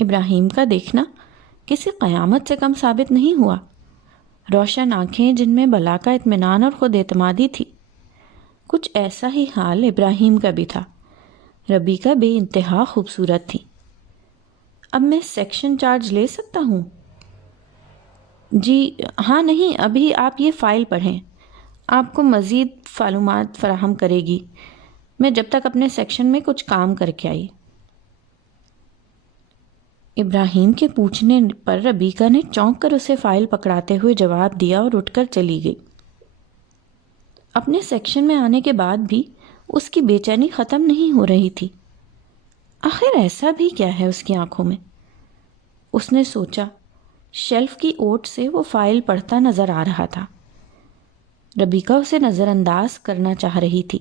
ابراہیم کا دیکھنا کسی قیامت سے کم ثابت نہیں ہوا. روشن آنکھیں جن میں بلا کا اطمینان اور خود اعتمادی تھی. کچھ ایسا ہی حال ابراہیم کا بھی تھا. ربیکا بے انتہا خوبصورت تھی. اب میں سیکشن چارج لے سکتا ہوں؟ جی ہاں. نہیں، ابھی آپ یہ فائل پڑھیں، آپ کو مزید معلومات فراہم کرے گی. میں جب تک اپنے سیکشن میں کچھ کام کر کے آئی. ابراہیم کے پوچھنے پر ربیکا نے چونک کر اسے فائل پکڑاتے ہوئے جواب دیا اور اٹھ کر چلی گئی. اپنے سیکشن میں آنے کے بعد بھی اس کی بے چینی ختم نہیں ہو رہی تھی. آخر ایسا بھی کیا ہے اس کی آنکھوں میں؟ اس نے سوچا. شیلف کی اوٹ سے وہ فائل پڑھتا نظر آ رہا تھا. ربیکا اسے نظر انداز کرنا چاہ رہی تھی.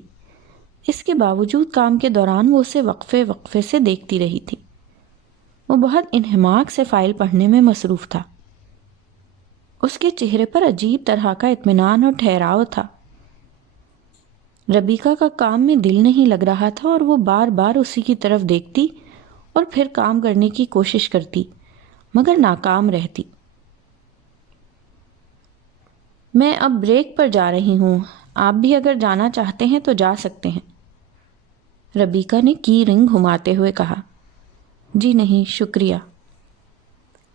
اس کے باوجود کام کے دوران وہ اسے وقفے وقفے سے دیکھتی رہی تھی. وہ بہت انہماک سے فائل پڑھنے میں مصروف تھا. اس کے چہرے پر عجیب طرح کا اطمینان اور ٹھہراؤ تھا. ربیکا کا کام میں دل نہیں لگ رہا تھا اور وہ بار بار اسی کی طرف دیکھتی اور پھر کام کرنے کی کوشش کرتی مگر ناکام رہتی. میں اب بریک پر جا رہی ہوں، آپ بھی اگر جانا چاہتے ہیں تو جا سکتے ہیں. ربیکا نے کی رنگ گھماتے ہوئے کہا. جی نہیں، شکریہ.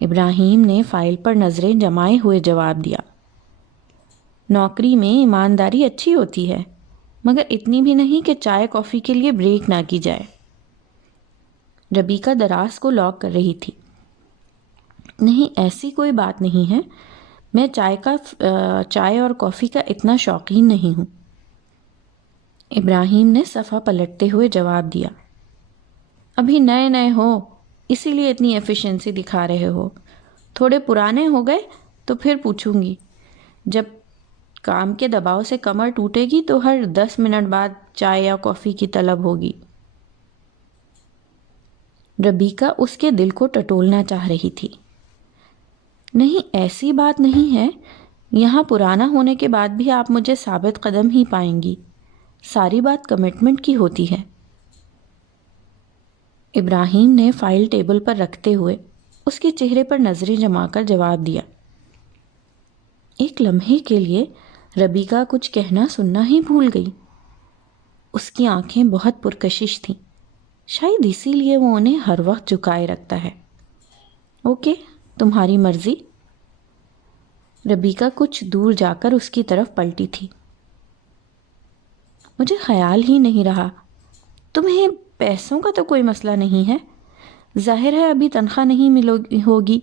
ابراہیم نے فائل پر نظریں جمائے ہوئے جواب دیا، نوکری میں ایمانداری اچھی ہوتی ہے، مگر اتنی بھی نہیں کہ چائے کافی کے لیے بریک نہ کی جائے۔ ربیکہ دراز کو لاک کر رہی تھی۔ نہیں، ایسی کوئی بات نہیں ہے، میں چائے اور کافی کا اتنا شوقین نہیں ہوں۔ ابراہیم نے صفحہ پلٹتے ہوئے جواب دیا، ابھی نئے نئے ہو اسی لیے اتنی ایفیشنسی دکھا رہے ہو، تھوڑے پرانے ہو گئے تو پھر پوچھوں گی۔ جب کام کے دباؤ سے کمر ٹوٹے گی تو ہر 10 منٹ بعد چائے یا کافی کی طلب ہوگی۔ ربیکہ اس کے دل کو ٹٹولنا چاہ رہی تھی۔ نہیں، ایسی بات نہیں ہے، یہاں پرانا ہونے کے بعد بھی آپ مجھے ثابت قدم ہی پائیں گی، ساری بات کمٹمنٹ کی ہوتی ہے۔ ابراہیم نے فائل ٹیبل پر رکھتے ہوئے اس کے چہرے پر نظریں جما کر جواب دیا۔ ایک لمحے کے لیے ربیکہ کچھ کہنا سننا ہی بھول گئی۔ اس کی آنکھیں بہت پرکشش تھیں، شاید اسی لیے وہ انہیں ہر وقت جھکائے رکھتا ہے۔ اوکے، تمہاری مرضی۔ ربیکہ کچھ دور جا کر اس کی طرف پلٹی تھی۔ مجھے خیال ہی نہیں رہا، تمہیں پیسوں کا تو کوئی مسئلہ نہیں ہے، ظاہر ہے ابھی تنخواہ نہیں ہوگی۔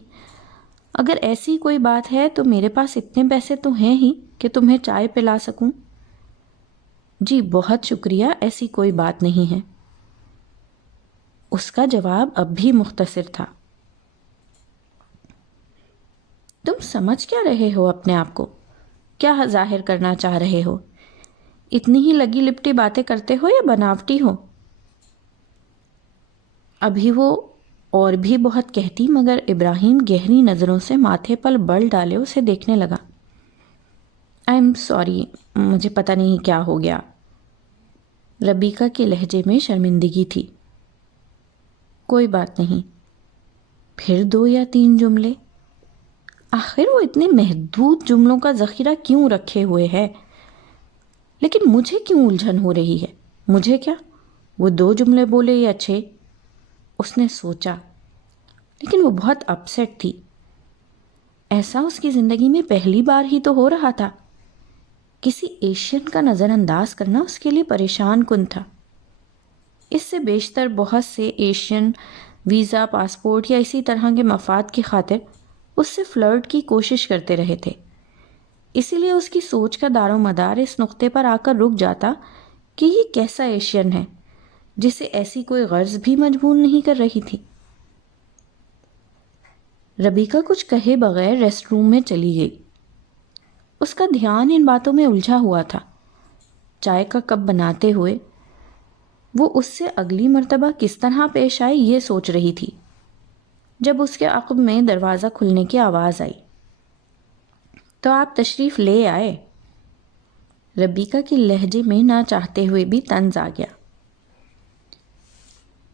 اگر ایسی کوئی بات ہے تو میرے پاس اتنے پیسے تو ہیں ہی کہ تمہیں چائے پلا سکوں۔ جی بہت شکریہ، ایسی کوئی بات نہیں ہے۔ اس کا جواب اب بھی مختصر تھا۔ تم سمجھ کیا رہے ہو اپنے آپ کو؟ کیا ظاہر کرنا چاہ رہے ہو؟ اتنی ہی لگی لپٹی باتیں کرتے ہو یا بناوٹی ہو؟ ابھی وہ اور بھی بہت کہتی، مگر ابراہیم گہری نظروں سے ماتھے پر بل ڈالے اسے دیکھنے لگا۔ آئی ایم سوری، مجھے پتہ نہیں کیا ہو گیا۔ ربیکہ کے لہجے میں شرمندگی تھی۔ کوئی بات نہیں۔ پھر 2 یا 3 جملے؟ آخر وہ اتنے محدود جملوں کا ذخیرہ کیوں رکھے ہوئے ہے؟ لیکن مجھے کیوں الجھن ہو رہی ہے؟ مجھے کیا، وہ 2 جملے بولے یا 6؟ اس نے سوچا، لیکن وہ بہت اپسیٹ تھی۔ ایسا اس کی زندگی میں پہلی بار ہی تو ہو رہا تھا۔ کسی ایشین کا نظر انداز کرنا اس کے لیے پریشان کن تھا۔ اس سے بیشتر بہت سے ایشین ویزا، پاسپورٹ یا اسی طرح کے مفاد کی خاطر اس سے فلرٹ کی کوشش کرتے رہے تھے۔ اسی لیے اس کی سوچ کا دار و مدار اس نقطے پر آ کر رک جاتا کہ یہ کیسا ایشین ہے جسے ایسی کوئی غرض بھی مجبور نہیں کر رہی تھی۔ ربیکہ کچھ کہے بغیر ریسٹ روم میں چلی گئی۔ اس کا دھیان ان باتوں میں الجھا ہوا تھا۔ چائے کا کپ بناتے ہوئے وہ اس سے اگلی مرتبہ کس طرح پیش آئی یہ سوچ رہی تھی، جب اس کے عقب میں دروازہ کھلنے کی آواز آئی۔ تو آپ تشریف لے آئے؟ ربیکہ کے لہجے میں نہ چاہتے ہوئے بھی طنز آ گیا۔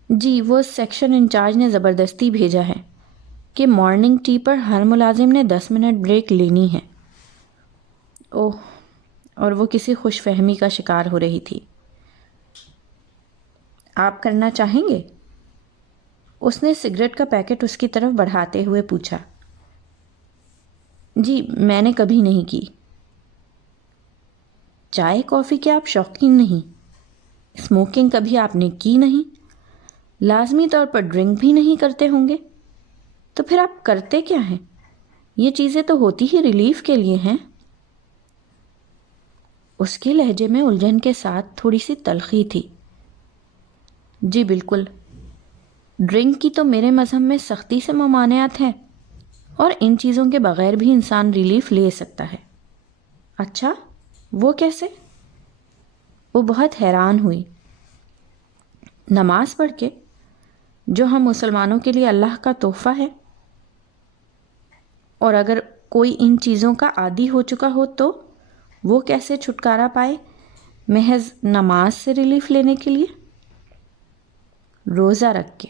جی، وہ سیکشن انچارج نے زبردستی بھیجا ہے کہ مارننگ ٹی پر ہر ملازم نے 10 منٹ بریک لینی ہے۔ اوہ، اور وہ کسی خوش فہمی کا شکار ہو رہی تھی۔ آپ کرنا چاہیں گے؟ اس نے سگریٹ کا پیکٹ اس کی طرف بڑھاتے ہوئے پوچھا۔ جی، میں نے کبھی نہیں کی۔ چائے کافی کے آپ شوقین نہیں؟ اسموکنگ کبھی آپ نے کی نہیں؟ لازمی طور پر ڈرنک بھی نہیں کرتے ہوں گے؟ تو پھر آپ کرتے کیا ہیں؟ یہ چیزیں تو ہوتی ہی ریلیف کے لیے ہیں۔ اس کے لہجے میں الجھن کے ساتھ تھوڑی سی تلخی تھی۔ جی بالکل، ڈرنک کی تو میرے مذہب میں سختی سے ممانعت ہے، اور ان چیزوں کے بغیر بھی انسان ریلیف لے سکتا ہے۔ اچھا، وہ کیسے؟ وہ بہت حیران ہوئی۔ نماز پڑھ کے، جو ہم مسلمانوں کے لیے اللہ کا تحفہ ہے۔ اور اگر کوئی ان چیزوں کا عادی ہو چکا ہو تو وہ کیسے چھٹکارا پائے محض نماز سے ریلیف لینے کے لیے؟ روزہ رکھ کے۔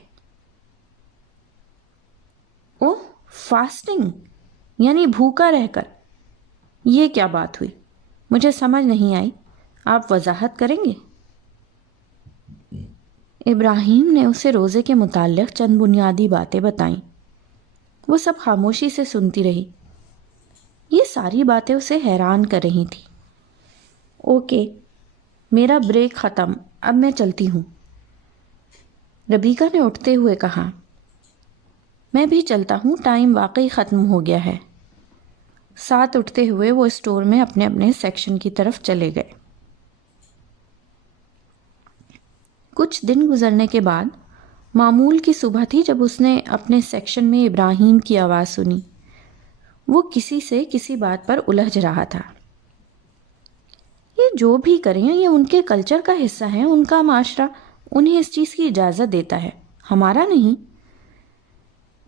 اوہ، فاسٹنگ یعنی بھوکا رہ کر؟ یہ کیا بات ہوئی؟ مجھے سمجھ نہیں آئی، آپ وضاحت کریں گے؟ ابراہیم نے اسے روزے کے متعلق چند بنیادی باتیں بتائیں۔ وہ سب خاموشی سے سنتی رہی۔ یہ ساری باتیں اسے حیران کر رہی تھیں۔ اوکے، میرا بریک ختم، اب میں چلتی ہوں، ربیکہ نے اٹھتے ہوئے کہا۔ میں بھی چلتا ہوں، ٹائم واقعی ختم ہو گیا ہے۔ ساتھ اٹھتے ہوئے وہ اسٹور میں اپنے اپنے سیکشن کی طرف چلے گئے۔ کچھ دن گزرنے کے بعد معمول کی صبح تھی جب اس نے اپنے سیکشن میں ابراہیم کی آواز سنی۔ وہ کسی سے کسی بات پر الجھ رہا تھا۔ یہ جو بھی کریں یہ ان کے کلچر کا حصہ ہے، ان کا معاشرہ انہیں اس چیز کی اجازت دیتا ہے، ہمارا نہیں۔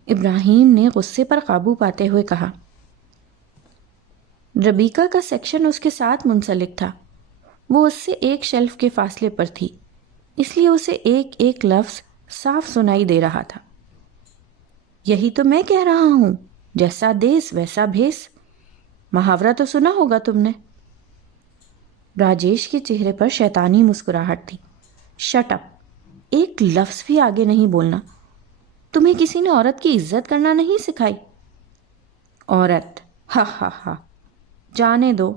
ابراہیم نے غصے پر قابو پاتے ہوئے کہا۔ ربیکہ کا سیکشن اس کے ساتھ منسلک تھا، وہ اس سے ایک شیلف کے فاصلے پر تھی، اس لیے اسے ایک ایک لفظ صاف سنائی دے رہا تھا۔ یہی تو میں کہہ رہا ہوں، جیسا دیس ویسا بھیس، محاورہ تو سنا ہوگا تم نے۔ راجیش کے چہرے پر شیطانی مسکراہٹ تھی۔ شٹ اپ، ایک لفظ بھی آگے نہیں بولنا۔ تمہیں کسی نے عورت کی عزت کرنا نہیں سکھائی؟ عورت، ہا ہا ہا، جانے دو،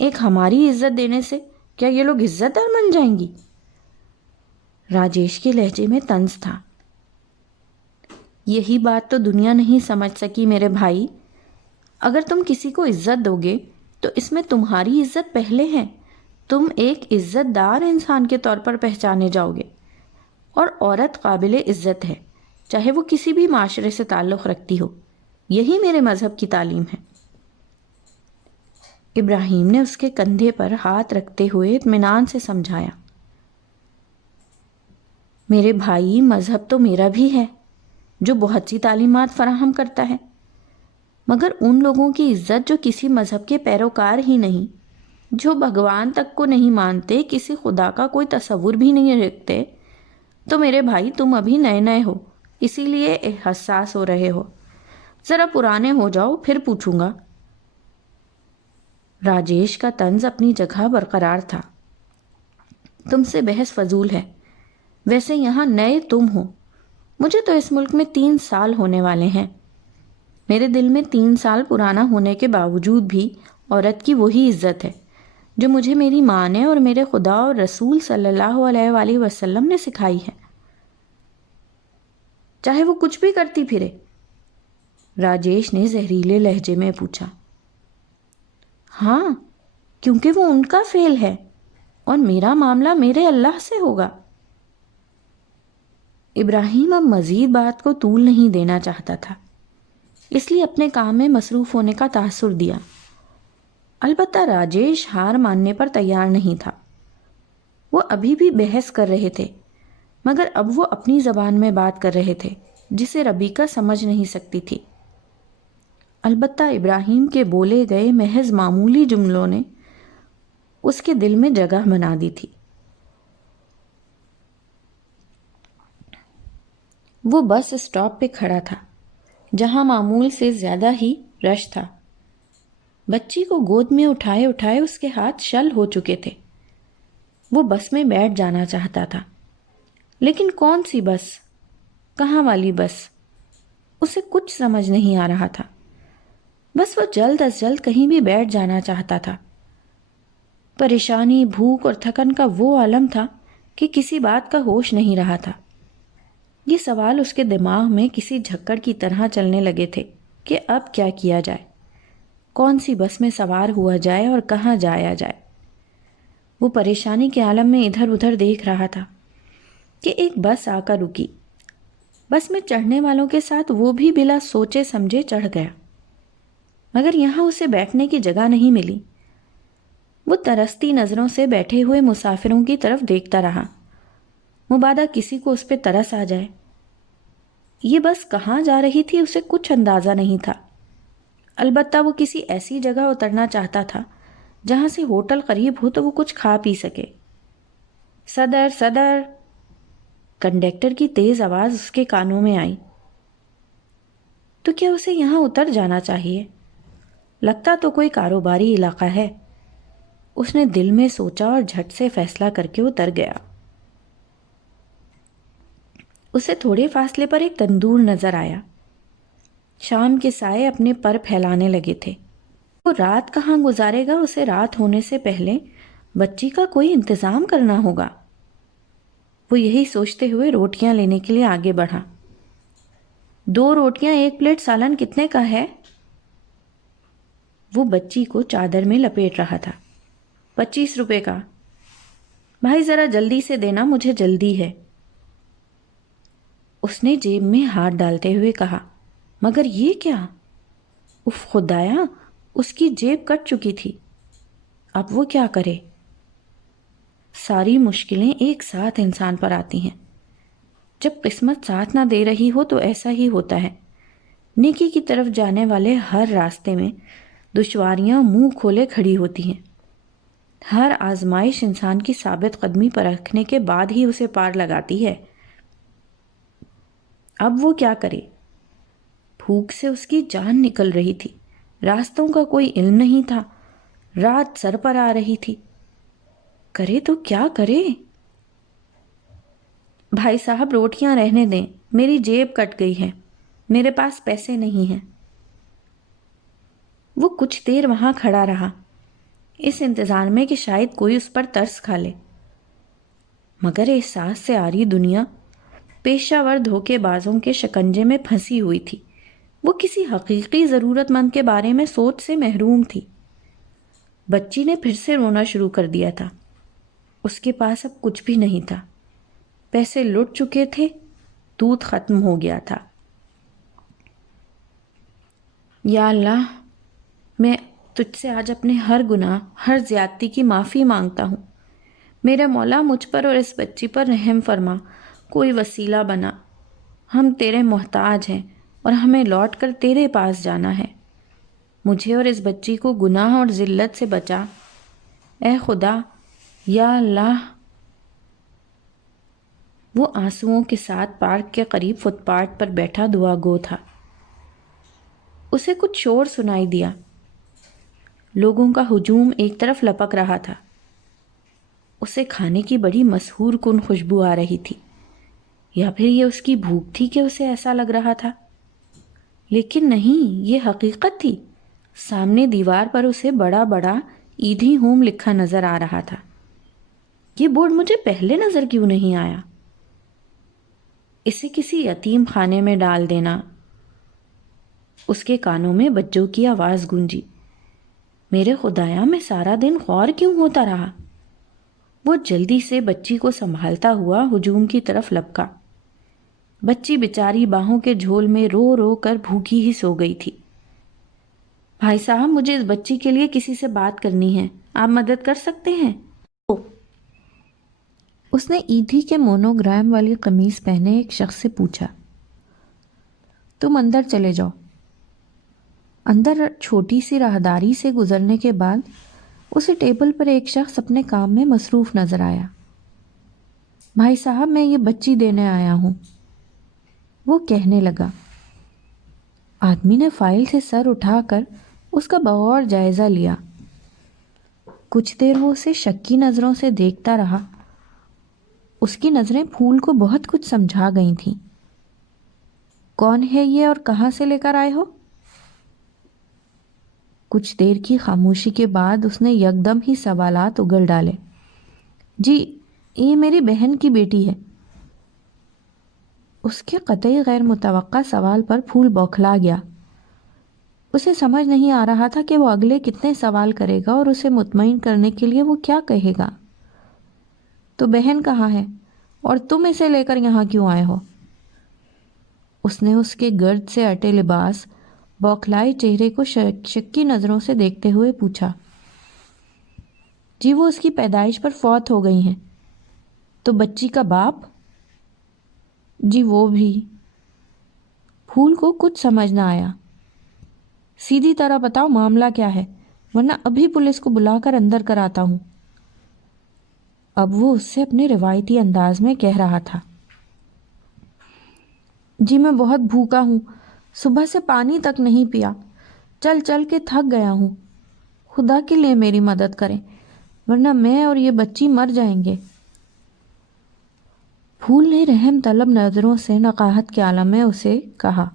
ایک ہماری عزت دینے سے کیا یہ لوگ عزت دار بن جائیں گی؟ راجیش کے لہجے میں طنز تھا۔ یہی بات تو دنیا نہیں سمجھ سکی میرے بھائی۔ اگر تم کسی کو عزت دو گے تو اس میں تمہاری عزت پہلے ہے، تم ایک عزت دار انسان کے طور پر پہچانے جاؤ گے، اور عورت قابل عزت ہے، چاہے وہ کسی بھی معاشرے سے تعلق رکھتی ہو۔ یہی میرے مذہب کی تعلیم ہے۔ ابراہیم نے اس کے کندھے پر ہاتھ رکھتے ہوئے اطمینان سے سمجھایا۔ میرے بھائی، مذہب تو میرا بھی ہے جو بہت سی تعلیمات فراہم کرتا ہے، مگر ان لوگوں کی عزت جو کسی مذہب کے پیروکار ہی نہیں، جو بھگوان تک کو نہیں مانتے، کسی خدا کا کوئی تصور بھی نہیں رکھتے، تو میرے بھائی تم ابھی نئے نئے ہو، اسی لیے حساس ہو رہے ہو۔ ذرا پرانے ہو جاؤ پھر پوچھوں گا۔ راجیش کا طنز اپنی جگہ برقرار تھا۔ تم سے بحث فضول ہے، ویسے یہاں نئے تم ہو، مجھے تو اس ملک میں 3 سال ہونے والے ہیں۔ میرے دل میں 3 سال پرانا ہونے کے باوجود بھی عورت کی وہی عزت ہے جو مجھے میری ماں نے اور میرے خدا اور رسول صلی اللہ علیہ وآلہ وسلم نے سکھائی ہے، چاہے وہ کچھ بھی کرتی پھرے۔ راجیش نے زہریلے لہجے میں پوچھا۔ ہاں، کیونکہ وہ ان کا فعل ہے اور میرا معاملہ میرے اللہ سے ہوگا۔ ابراہیم اب مزید بات کو طول نہیں دینا چاہتا تھا، اس لیے اپنے کام میں مصروف ہونے کا تاثر دیا۔ البتہ راجیش ہار ماننے پر تیار نہیں تھا۔ وہ ابھی بھی بحث کر رہے تھے، مگر اب وہ اپنی زبان میں بات کر رہے تھے جسے ربیکہ سمجھ نہیں سکتی تھی۔ البتہ ابراہیم کے بولے گئے محض معمولی جملوں نے اس کے دل میں جگہ بنا دی تھی۔ وہ بس اسٹاپ پہ کھڑا تھا، جہاں معمول سے زیادہ ہی رش تھا۔ بچی کو گود میں اٹھائے اٹھائے اس کے ہاتھ شل ہو چکے تھے۔ وہ بس میں بیٹھ جانا چاہتا تھا، لیکن کون سی بس، کہاں والی بس، اسے کچھ سمجھ نہیں آ رہا تھا۔ بس وہ جلد از جلد کہیں بھی بیٹھ جانا چاہتا تھا۔ پریشانی، بھوک اور تھکن کا وہ عالم تھا کہ کسی بات کا ہوش نہیں رہا تھا۔ یہ سوال اس کے دماغ میں کسی جھکڑ کی طرح چلنے لگے تھے کہ اب کیا کیا جائے، کون سی بس میں سوار ہوا جائے اور کہاں جایا جائے۔ وہ پریشانی کے عالم میں ادھر ادھر دیکھ رہا تھا کہ ایک بس آ کر رکی۔ بس میں چڑھنے والوں کے ساتھ وہ بھی بلا سوچے سمجھے چڑھ گیا، مگر یہاں اسے بیٹھنے کی جگہ نہیں ملی۔ وہ ترستی نظروں سے بیٹھے ہوئے مسافروں کی طرف دیکھتا رہا، مبادا کسی کو اس پہ ترس آ جائے۔ یہ بس کہاں جا رہی تھی اسے کچھ اندازہ نہیں تھا، البتہ وہ کسی ایسی جگہ اترنا چاہتا تھا جہاں سے ہوٹل قریب ہو تو وہ کچھ کھا پی سکے۔ صدر صدر، کنڈکٹر کی تیز آواز اس کے کانوں میں آئی۔ تو کیا اسے یہاں اتر جانا چاہیے؟ لگتا تو کوئی کاروباری علاقہ ہے، اس نے دل میں سوچا اور جھٹ سے فیصلہ کر کے اتر گیا۔ اسے تھوڑے فاصلے پر ایک تندور نظر آیا۔ شام کے سائے اپنے پر پھیلانے لگے تھے۔ وہ رات کہاں گزارے گا؟ اسے رات ہونے سے پہلے بچی کا کوئی انتظام کرنا ہوگا۔ وہ یہی سوچتے ہوئے روٹیاں لینے کے لیے آگے بڑھا۔ 2 روٹیاں 1 پلیٹ سالن کتنے کا ہے؟ وہ بچی کو چادر میں لپیٹ رہا تھا۔ 25 روپے کا۔ بھائی ذرا جلدی سے دینا، مجھے جلدی ہے۔ اس نے جیب میں ہاتھ ڈالتے ہوئے کہا۔ مگر یہ کیا؟ اف خدایا، اس کی جیب کٹ چکی تھی۔ اب وہ کیا کرے؟ ساری مشکلیں ایک ساتھ انسان پر آتی ہیں۔ جب قسمت ساتھ نہ دے رہی ہو تو ایسا ہی ہوتا ہے۔ نیکی کی طرف جانے والے ہر راستے میں دشواریاں منہ کھولے کھڑی ہوتی ہیں۔ ہر آزمائش انسان کی ثابت قدمی پر رکھنے کے بعد ہی اسے پار لگاتی ہے۔ اب وہ کیا کرے؟ بھوک سے اس کی جان نکل رہی تھی۔ راستوں کا کوئی علم نہیں تھا۔ رات سر پر آ رہی تھی۔ کرے تو کیا کرے؟ بھائی صاحب روٹیاں رہنے دیں، میری جیب کٹ گئی ہے، میرے پاس پیسے نہیں ہیں۔ وہ کچھ دیر وہاں کھڑا رہا، اس انتظار میں کہ شاید کوئی اس پر ترس کھا لے۔ مگر احساس سے آ رہی دنیا پیشہ ور دھوکے بازوں کے شکنجے میں پھنسی ہوئی تھی۔ وہ کسی حقیقی ضرورت مند کے بارے میں سوچ سے محروم تھی۔ بچی نے پھر سے رونا شروع کر دیا تھا۔ اس کے پاس اب کچھ بھی نہیں تھا۔ پیسے لٹ چکے تھے، دودھ ختم ہو گیا تھا۔ یا اللہ، میں تجھ سے آج اپنے ہر گناہ، ہر زیادتی کی معافی مانگتا ہوں۔ میرے مولا مجھ پر اور اس بچی پر رحم فرما، کوئی وسیلہ بنا۔ ہم تیرے محتاج ہیں اور ہمیں لوٹ کر تیرے پاس جانا ہے۔ مجھے اور اس بچی کو گناہ اور ذلت سے بچا، اے خدا، یا اللہ۔ وہ آنسوؤں کے ساتھ پارک کے قریب فٹ پاتھ پر بیٹھا دعا گو تھا۔ اسے کچھ شور سنائی دیا۔ لوگوں کا ہجوم ایک طرف لپک رہا تھا۔ اسے کھانے کی بڑی مسحور کن خوشبو آ رہی تھی، یا پھر یہ اس کی بھوک تھی کہ اسے ایسا لگ رہا تھا؟ لیکن نہیں، یہ حقیقت تھی۔ سامنے دیوار پر اسے بڑا بڑا ایدھی ہوم لکھا نظر آ رہا تھا۔ یہ بورڈ مجھے پہلے نظر کیوں نہیں آیا؟ اسے کسی یتیم خانے میں ڈال دینا۔ اس کے کانوں میں بچوں کی آواز گونجی۔ میرے خدایا، میں سارا دن خوار کیوں ہوتا رہا؟ وہ جلدی سے بچی کو سنبھالتا ہوا ہجوم کی طرف لپکا۔ بچی بیچاری باہوں کے جھول میں رو رو کر بھوکی ہی سو گئی تھی۔ بھائی صاحب، مجھے اس بچی کے لیے کسی سے بات کرنی ہے، آپ مدد کر سکتے ہیں؟ اس نے ایدھی کے مونوگرام والی قمیص پہنے ایک شخص سے پوچھا۔ تم اندر چلے جاؤ۔ اندر چھوٹی سی راہداری سے گزرنے کے بعد اسے ٹیبل پر ایک شخص اپنے کام میں مصروف نظر آیا۔ بھائی صاحب، میں یہ بچی دینے آیا ہوں، وہ کہنے لگا۔ آدمی نے فائل سے سر اٹھا کر اس کا بغور جائزہ لیا۔ کچھ دیر وہ اسے شکی نظروں سے دیکھتا رہا۔ اس کی نظریں پھول کو بہت کچھ سمجھا گئی تھیں۔ کون ہے یہ اور کہاں سے لے کر آئے ہو؟ کچھ دیر کی خاموشی کے بعد اس نے یکدم ہی سوالات اگل ڈالے۔ جی، یہ میری بہن کی بیٹی ہے۔ اس کے قطعی غیر متوقع سوال پر پھول بوکھلا گیا۔ اسے سمجھ نہیں آ رہا تھا کہ وہ اگلے کتنے سوال کرے گا اور اسے مطمئن کرنے کے لیے وہ کیا کہے گا۔ تو بہن کہاں ہے اور تم اسے لے کر یہاں کیوں آئے ہو؟ اس نے اس کے گرد سے اٹے لباس، بوکھلائے چہرے کو شکی نظروں سے دیکھتے ہوئے پوچھا۔ جی، وہ اس کی پیدائش پر فوت ہو گئی ہیں۔ تو بچی کا باپ؟ جی وہ بھی۔ پھول کو کچھ سمجھ نہ آیا۔ سیدھی طرح بتاؤ معاملہ کیا ہے، ورنہ ابھی پولیس کو بلا کر اندر کراتا ہوں۔ اب وہ اس سے اپنے روایتی انداز میں کہہ رہا تھا۔ جی میں بہت بھوکا ہوں، صبح سے پانی تک نہیں پیا، چل چل کے تھک گیا ہوں۔ خدا کے لیے میری مدد کریں، ورنہ میں اور یہ بچی مر جائیں گے۔ پھول نے رحم طلب نظروں سے نقاہت کے عالم میں اسے کہا۔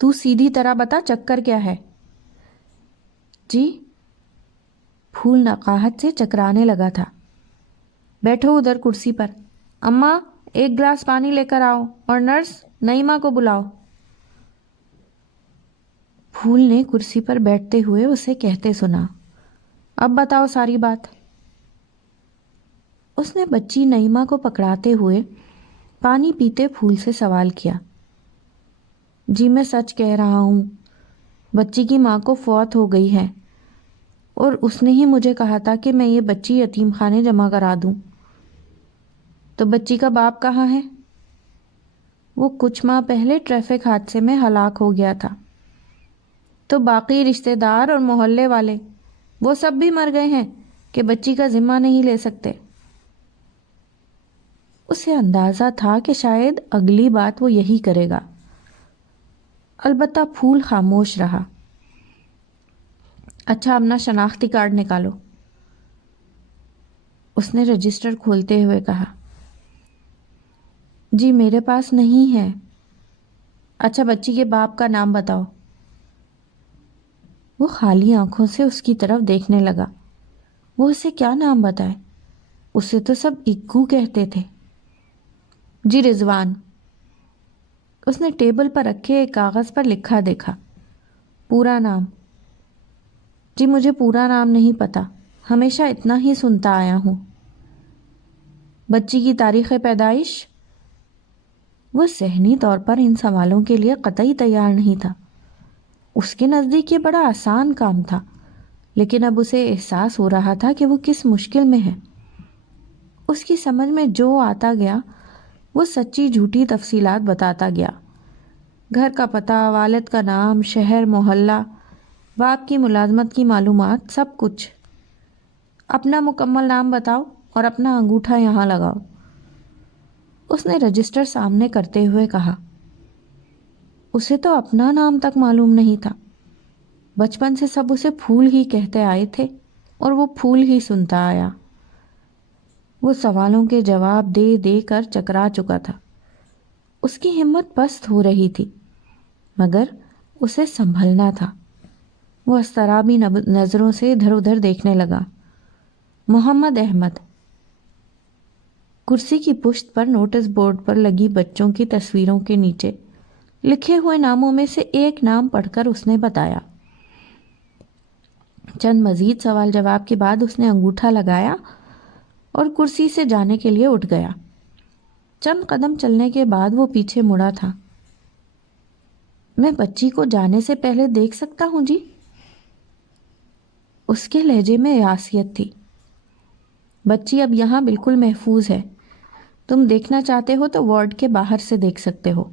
تو سیدھی طرح بتا چکر کیا ہے؟ جی؟ پھول نقاہت سے چکرانے لگا تھا۔ بیٹھو ادھر کرسی پر۔ اماں ایک گلاس پانی لے کر آؤ، اور نرس نعیمہ کو بلاؤ۔ پھول نے کرسی پر بیٹھتے ہوئے اسے کہتے سنا، اب بتاؤ ساری بات۔ اس نے بچی نعیمہ کو پکڑاتے ہوئے پانی پیتے پھول سے سوال کیا۔ جی میں سچ کہہ رہا ہوں، بچی کی ماں کو فوت ہو گئی ہے، اور اس نے ہی مجھے کہا تھا کہ میں یہ بچی یتیم خانے جمع کرا دوں۔ تو بچی کا باپ کہاں ہے؟ وہ کچھ ماہ پہلے ٹریفک حادثے میں ہلاک ہو گیا تھا۔ تو باقی رشتہ دار اور محلے والے وہ سب بھی مر گئے ہیں کہ بچی کا ذمہ نہیں لے سکتے؟ اسے اندازہ تھا کہ شاید اگلی بات وہ یہی کرے گا، البتہ پھول خاموش رہا۔ اچھا اپنا شناختی کارڈ نکالو، اس نے رجسٹر کھولتے ہوئے کہا۔ جی میرے پاس نہیں ہے۔ اچھا بچی کے باپ کا نام بتاؤ۔ وہ خالی آنکھوں سے اس کی طرف دیکھنے لگا۔ وہ اسے کیا نام بتائے؟ اسے تو سب اکو کہتے تھے۔ جی رضوان۔ اس نے ٹیبل پر رکھے ایک کاغذ پر لکھا دیکھا۔ پورا نام؟ جی مجھے پورا نام نہیں پتا، ہمیشہ اتنا ہی سنتا آیا ہوں۔ بچی کی تاریخ پیدائش؟ وہ ذہنی طور پر ان سوالوں کے لیے قطعی تیار نہیں تھا۔ اس کے نزدیک یہ بڑا آسان کام تھا، لیکن اب اسے احساس ہو رہا تھا کہ وہ کس مشکل میں ہے۔ اس کی سمجھ میں جو آتا گیا وہ سچی جھوٹی تفصیلات بتاتا گیا۔ گھر کا پتہ، والد کا نام، شہر، محلہ، باپ کی ملازمت کی معلومات، سب کچھ۔ اپنا مکمل نام بتاؤ اور اپنا انگوٹھا یہاں لگاؤ، اس نے رجسٹر سامنے کرتے ہوئے کہا۔ اسے تو اپنا نام تک معلوم نہیں تھا۔ بچپن سے سب اسے پھول ہی کہتے آئے تھے، اور وہ پھول ہی سنتا آیا۔ وہ سوالوں کے جواب دے دے کر چکرا چکا تھا۔ اس کی ہمت پست ہو رہی تھی، مگر اسے سنبھلنا تھا۔ وہ اضطرابی نظروں سے ادھر ادھر دیکھنے لگا۔ محمد احمد۔ کرسی کی پشت پر نوٹس بورڈ پر لگی بچوں کی تصویروں کے نیچے لکھے ہوئے ناموں میں سے ایک نام پڑھ کر اس نے بتایا۔ چند مزید سوال جواب کے بعد اس نے انگوٹھا لگایا اور کرسی سے جانے کے لیے اٹھ گیا۔ چند قدم چلنے کے بعد وہ پیچھے مڑا تھا۔ میں بچی کو جانے سے پہلے دیکھ سکتا ہوں جی؟ اس کے لہجے میں یاسیت تھی۔ بچی اب یہاں بالکل محفوظ ہے، تم دیکھنا چاہتے ہو تو وارڈ کے باہر سے دیکھ سکتے ہو۔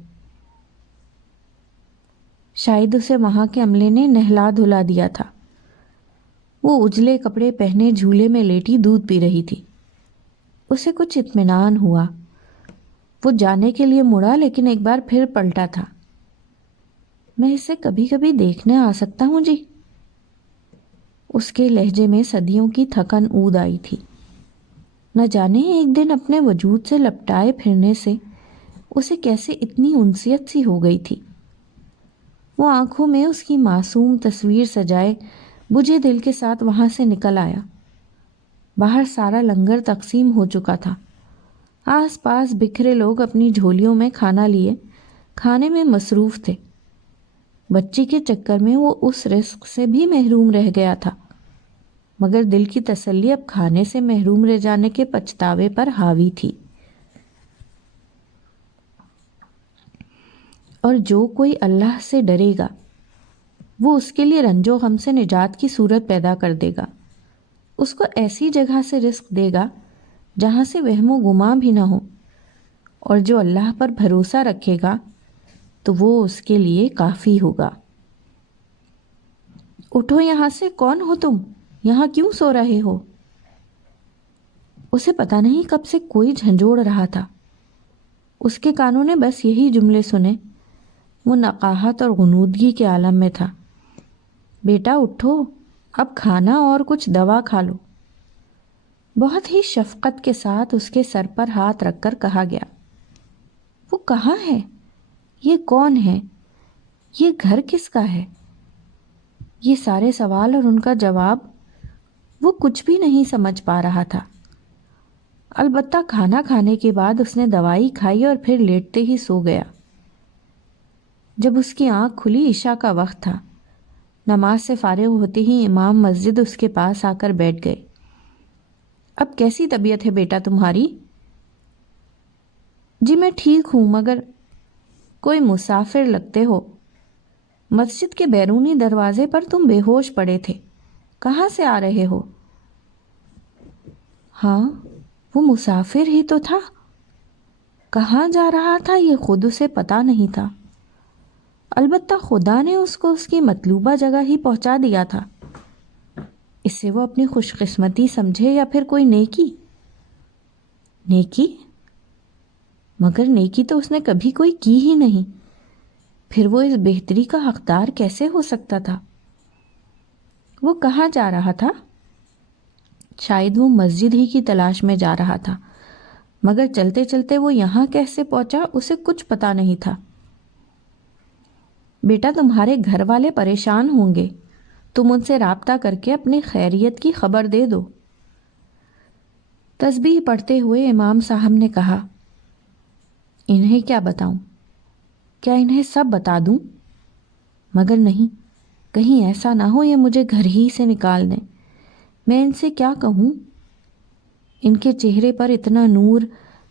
شاید اسے وہاں کے عملے نے نہلا دھلا دیا تھا۔ وہ اجلے کپڑے پہنے جھولے میں لیٹی دودھ پی رہی تھی۔ اسے کچھ اطمینان ہوا۔ وہ جانے کے لیے مڑا، لیکن ایک بار پھر پلٹا تھا۔ میں اسے کبھی کبھی دیکھنے آ سکتا ہوں جی؟ اس کے لہجے میں صدیوں کی تھکن اود آئی تھی۔ نہ جانے ایک دن اپنے وجود سے لپٹائے پھرنے سے اسے کیسے اتنی انسیت سی ہو گئی تھی۔ وہ آنکھوں میں اس کی معصوم تصویر سجائے بجھے دل کے ساتھ وہاں سے نکل آیا۔ باہر سارا لنگر تقسیم ہو چکا تھا۔ آس پاس بکھرے لوگ اپنی جھولیوں میں کھانا لیے کھانے میں مصروف تھے۔ بچی کے چکر میں وہ اس رزق سے بھی محروم رہ گیا تھا، مگر دل کی تسلی اب کھانے سے محروم رہ جانے کے پچھتاوے پر حاوی تھی۔ اور جو کوئی اللہ سے ڈرے گا وہ اس کے لیے رنج و غم سے نجات کی صورت پیدا کر دے گا، اس کو ایسی جگہ سے رزق دے گا جہاں سے وہم و گمان بھی نہ ہو، اور جو اللہ پر بھروسہ رکھے گا تو وہ اس کے لیے کافی ہوگا۔ اٹھو یہاں سے، کون ہو تم؟ یہاں کیوں سو رہے ہو؟ اسے پتہ نہیں کب سے کوئی جھنجھوڑ رہا تھا۔ اس کے کانوں نے بس یہی جملے سنے۔ وہ نقاہت اور غنودگی کے عالم میں تھا۔ بیٹا اٹھو، اب کھانا اور کچھ دوا کھا لو، بہت ہی شفقت کے ساتھ اس کے سر پر ہاتھ رکھ کر کہا گیا۔ وہ کہاں ہے؟ یہ کون ہے؟ یہ گھر کس کا ہے؟ یہ سارے سوال اور ان کا جواب وہ کچھ بھی نہیں سمجھ پا رہا تھا۔ البتہ کھانا کھانے کے بعد اس نے دوائی کھائی اور پھر لیٹتے ہی سو گیا۔ جب اس کی آنکھ کھلی عشاء کا وقت تھا۔ نماز سے فارغ ہوتے ہی امام مسجد اس کے پاس آ کر بیٹھ گئے۔ اب کیسی طبیعت ہے بیٹا تمہاری؟ جی میں ٹھیک ہوں، مگر کوئی مسافر لگتے ہو۔ مسجد کے بیرونی دروازے پر تم بے ہوش پڑے تھے، کہاں سے آ رہے ہو؟ ہاں وہ مسافر ہی تو تھا، کہاں جا رہا تھا یہ خود اسے پتہ نہیں تھا، البتہ خدا نے اس کو اس کی مطلوبہ جگہ ہی پہنچا دیا تھا۔ اسے وہ اپنی خوش قسمتی سمجھے یا پھر کوئی نیکی؟ نیکی؟ مگر نیکی تو اس نے کبھی کوئی کی ہی نہیں، پھر وہ اس بہتری کا حقدار کیسے ہو سکتا تھا؟ وہ کہاں جا رہا تھا؟ شاید وہ مسجد ہی کی تلاش میں جا رہا تھا، مگر چلتے چلتے وہ یہاں کیسے پہنچا اسے کچھ پتہ نہیں تھا۔ بیٹا تمہارے گھر والے پریشان ہوں گے، تم ان سے رابطہ کر کے اپنی خیریت کی خبر دے دو۔ تسبیح پڑھتے ہوئے امام صاحب نے کہا، انہیں کیا بتاؤں؟ کیا انہیں سب بتا دوں؟ مگر نہیں، کہیں ایسا نہ ہو یہ مجھے گھر ہی سے نکال دیں۔ میں ان سے کیا کہوں؟ ان کے چہرے پر اتنا نور،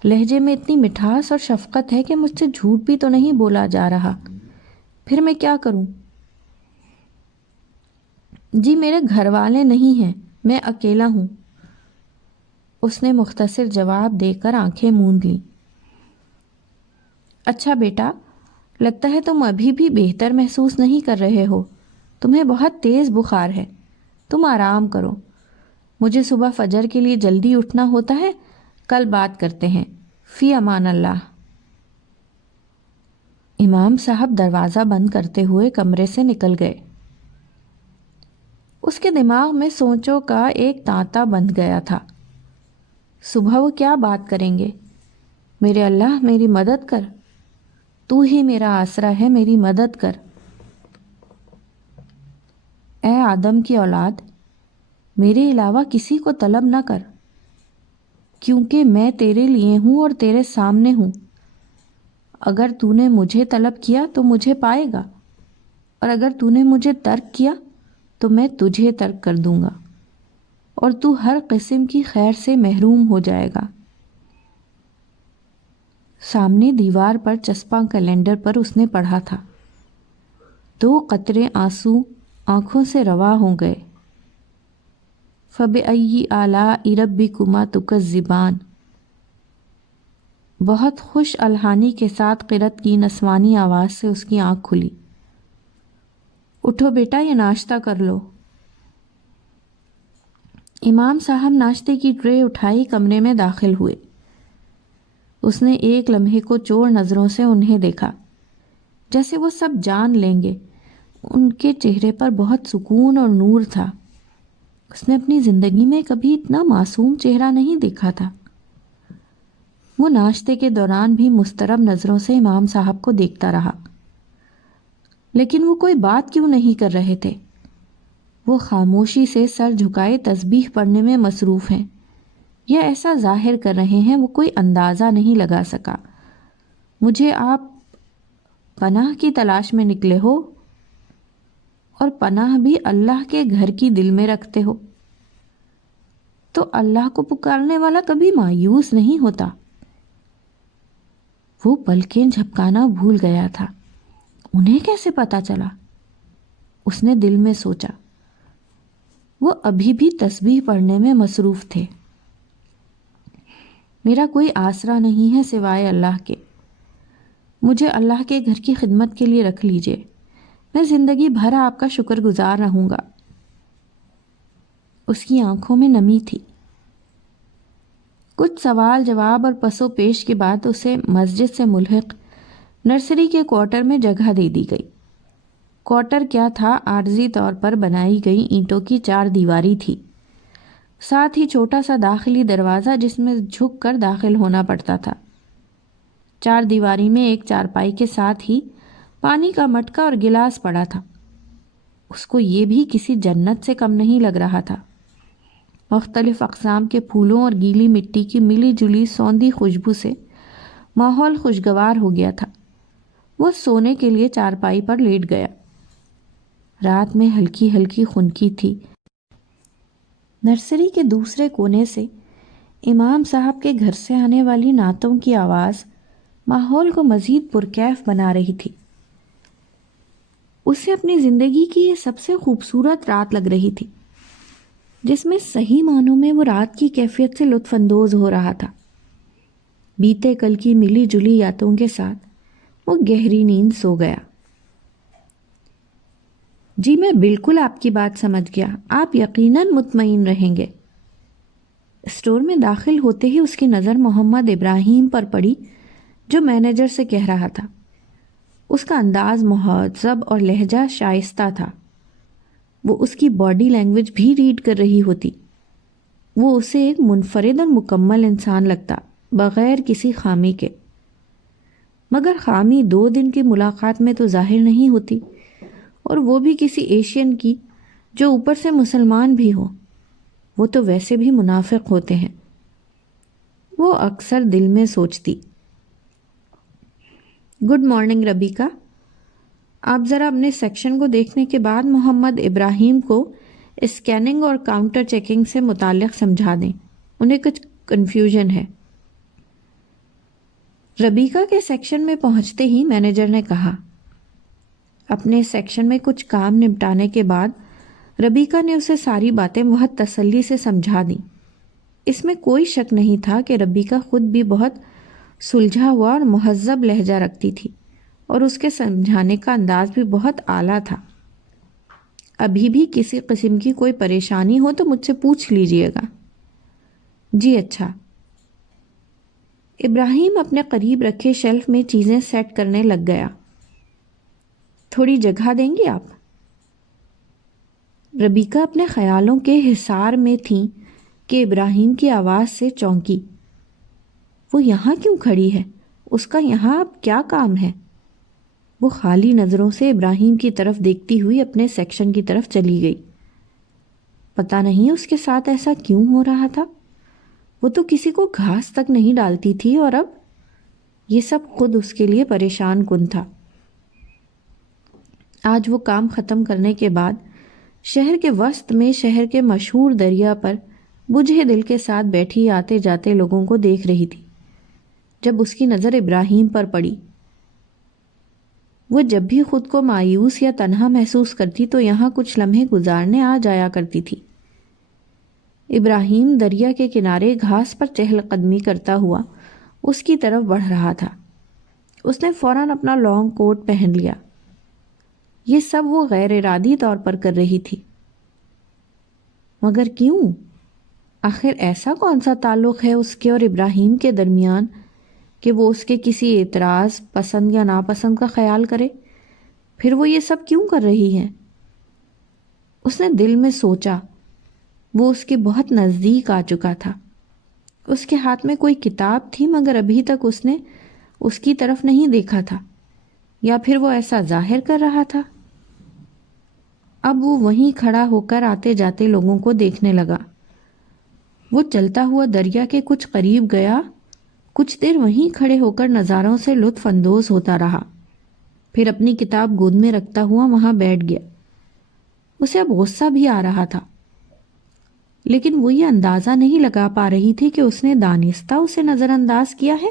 لہجے میں اتنی مٹھاس اور شفقت ہے کہ مجھ سے جھوٹ بھی تو نہیں بولا جا رہا، پھر میں کیا کروں؟ جی میرے گھر والے نہیں ہیں، میں اکیلا ہوں، اس نے مختصر جواب دے کر آنکھیں موند لیں۔ اچھا بیٹا، لگتا ہے تم ابھی بھی بہتر محسوس نہیں کر رہے ہو، تمہیں بہت تیز بخار ہے، تم آرام کرو، مجھے صبح فجر کے لیے جلدی اٹھنا ہوتا ہے، کل بات کرتے ہیں، فی امان اللہ۔ امام صاحب دروازہ بند کرتے ہوئے کمرے سے نکل گئے۔ اس کے دماغ میں سوچوں کا ایک تانتا بندھ گیا تھا۔ صبح وہ کیا بات کریں گے؟ میرے اللہ میری مدد کر، تو ہی میرا آسرا ہے، میری مدد کر۔ اے آدم کی اولاد، میرے علاوہ کسی کو طلب نہ کر، کیونکہ میں تیرے لیے ہوں اور تیرے سامنے ہوں۔ اگر تو نے مجھے طلب کیا تو مجھے پائے گا، اور اگر تو نے مجھے ترک کیا تو میں تجھے ترک کر دوں گا، اور تو ہر قسم کی خیر سے محروم ہو جائے گا۔ سامنے دیوار پر چسپاں کیلنڈر پر اس نے پڑھا تھا۔ 2 قطرے آنسو آنکھوں سے روا ہو گئے۔ فَبِأَيِّ آلَاءِ رَبِّكُمَا تُكَذِّبَانِ۔ بہت خوش الحانی کے ساتھ قرأت کی نسوانی آواز سے اس کی آنکھ کھلی۔ اٹھو بیٹا، یہ ناشتہ کر لو۔ امام صاحب ناشتے کی ٹرے اٹھائی کمرے میں داخل ہوئے۔ اس نے ایک لمحے کو چور نظروں سے انہیں دیکھا، جیسے وہ سب جان لیں گے۔ ان کے چہرے پر بہت سکون اور نور تھا۔ اس نے اپنی زندگی میں کبھی اتنا معصوم چہرہ نہیں دیکھا تھا۔ وہ ناشتے کے دوران بھی مضطرب نظروں سے امام صاحب کو دیکھتا رہا، لیکن وہ کوئی بات کیوں نہیں کر رہے تھے؟ وہ خاموشی سے سر جھکائے تسبیح پڑھنے میں مصروف ہیں، یا ایسا ظاہر کر رہے ہیں وہ کوئی اندازہ نہیں لگا سکا۔ مجھے آپ پناہ کی تلاش میں نکلے ہو، اور پناہ بھی اللہ کے گھر کی دل میں رکھتے ہو، تو اللہ کو پکارنے والا کبھی مایوس نہیں ہوتا۔ وہ پلکیں جھپکانا بھول گیا تھا۔ انہیں کیسے پتا چلا؟ اس نے دل میں سوچا۔ وہ ابھی بھی تسبیح پڑھنے میں مصروف تھے۔ میرا کوئی آسرا نہیں ہے سوائے اللہ کے، مجھے اللہ کے گھر کی خدمت کے لیے رکھ لیجئے، میں زندگی بھر آپ کا شکر گزار رہوں گا۔ اس کی آنکھوں میں نمی تھی۔ کچھ سوال جواب اور پس و پیش کے بعد اسے مسجد سے ملحق نرسری کے کوارٹر میں جگہ دے دی گئی۔ کوارٹر کیا تھا، عارضی طور پر بنائی گئی اینٹوں کی 4 دیواری تھی، ساتھ ہی چھوٹا سا داخلی دروازہ جس میں جھک کر داخل ہونا پڑتا تھا۔ 4 دیواری میں ایک چارپائی کے ساتھ ہی پانی کا مٹکا اور گلاس پڑا تھا۔ اس کو یہ بھی کسی جنت سے کم نہیں لگ رہا تھا۔ مختلف اقسام کے پھولوں اور گیلی مٹی کی ملی جلی سوندھی خوشبو سے ماحول خوشگوار ہو گیا تھا۔ وہ سونے کے لیے چارپائی پر لیٹ گیا۔ رات میں ہلکی ہلکی خنکی تھی۔ نرسری کے دوسرے کونے سے امام صاحب کے گھر سے آنے والی نعتوں کی آواز ماحول کو مزید پرکیف بنا رہی تھی۔ اسے اپنی زندگی کی یہ سب سے خوبصورت رات لگ رہی تھی، جس میں صحیح معنوں میں وہ رات کی کیفیت سے لطف اندوز ہو رہا تھا۔ بیتے کل کی ملی جلی یادوں کے ساتھ وہ گہری نیند سو گیا۔ جی میں بالکل آپ کی بات سمجھ گیا، آپ یقیناً مطمئن رہیں گے۔ اسٹور میں داخل ہوتے ہی اس کی نظر محمد ابراہیم پر پڑی، جو مینیجر سے کہہ رہا تھا۔ اس کا انداز مہذب اور لہجہ شائستہ تھا۔ وہ اس کی باڈی لینگویج بھی ریڈ کر رہی ہوتی۔ وہ اسے ایک منفرد اور مکمل انسان لگتا، بغیر کسی خامی کے۔ مگر خامی 2 دن کی ملاقات میں تو ظاہر نہیں ہوتی، اور وہ بھی کسی ایشین کی جو اوپر سے مسلمان بھی ہو۔ وہ تو ویسے بھی منافق ہوتے ہیں، وہ اکثر دل میں سوچتی۔ گڈ مارننگ ربیکا، آپ ذرا اپنے سیکشن کو دیکھنے کے بعد محمد ابراہیم کو اسکیننگ اور کاؤنٹر چیکنگ سے متعلق سمجھا دیں، انہیں کچھ کنفیوژن ہے۔ ربیکا کے سیکشن میں پہنچتے ہی مینیجر نے کہا۔ اپنے سیکشن میں کچھ کام نپٹانے کے بعد ربیکا نے اسے ساری باتیں بہت تسلی سے سمجھا دیں۔ اس میں کوئی شک نہیں تھا کہ ربیکا خود بھی بہت سلجھا ہوا اور مہذب لہجہ رکھتی تھی، اور اس کے سمجھانے کا انداز بھی بہت اعلیٰ تھا۔ ابھی بھی کسی قسم کی کوئی پریشانی ہو تو مجھ سے پوچھ لیجئے گا۔ جی اچھا۔ ابراہیم اپنے قریب رکھے شیلف میں چیزیں سیٹ کرنے لگ گیا۔ تھوڑی جگہ دیں گی آپ؟ ربیکا اپنے خیالوں کے حصار میں تھیں کہ ابراہیم کی آواز سے چونکی۔ وہ یہاں کیوں کھڑی ہے؟ اس کا یہاں اب کیا کام ہے؟ وہ خالی نظروں سے ابراہیم کی طرف دیکھتی ہوئی اپنے سیکشن کی طرف چلی گئی۔ پتہ نہیں اس کے ساتھ ایسا کیوں ہو رہا تھا۔ وہ تو کسی کو گھاس تک نہیں ڈالتی تھی، اور اب یہ سب خود اس کے لیے پریشان کن تھا۔ آج وہ کام ختم کرنے کے بعد شہر کے وسط میں شہر کے مشہور دریا پر بجھے دل کے ساتھ بیٹھی آتے جاتے لوگوں کو دیکھ رہی تھی، جب اس کی نظر ابراہیم پر پڑی۔ وہ جب بھی خود کو مایوس یا تنہا محسوس کرتی تو یہاں کچھ لمحے گزارنے آ جایا کرتی تھی۔ ابراہیم دریا کے کنارے گھاس پر چہل قدمی کرتا ہوا اس کی طرف بڑھ رہا تھا۔ اس نے فوراً اپنا لانگ کوٹ پہن لیا۔ یہ سب وہ غیر ارادی طور پر کر رہی تھی۔ مگر کیوں؟ آخر ایسا کون سا تعلق ہے اس کے اور ابراہیم کے درمیان کہ وہ اس کے کسی اعتراض، پسند یا ناپسند کا خیال کرے؟ پھر وہ یہ سب کیوں کر رہی ہے؟ اس نے دل میں سوچا۔ وہ اس کے بہت نزدیک آ چکا تھا۔ اس کے ہاتھ میں کوئی کتاب تھی، مگر ابھی تک اس نے اس کی طرف نہیں دیکھا تھا، یا پھر وہ ایسا ظاہر کر رہا تھا۔ اب وہ وہیں کھڑا ہو کر آتے جاتے لوگوں کو دیکھنے لگا۔ وہ چلتا ہوا دریا کے کچھ قریب گیا، کچھ دیر وہیں کھڑے ہو کر نظاروں سے لطف اندوز ہوتا رہا، پھر اپنی کتاب گود میں رکھتا ہوا وہاں بیٹھ گیا۔ اسے اب غصہ بھی آ رہا تھا، لیکن وہ یہ اندازہ نہیں لگا پا رہی تھی کہ اس نے دانستہ اسے نظر انداز کیا ہے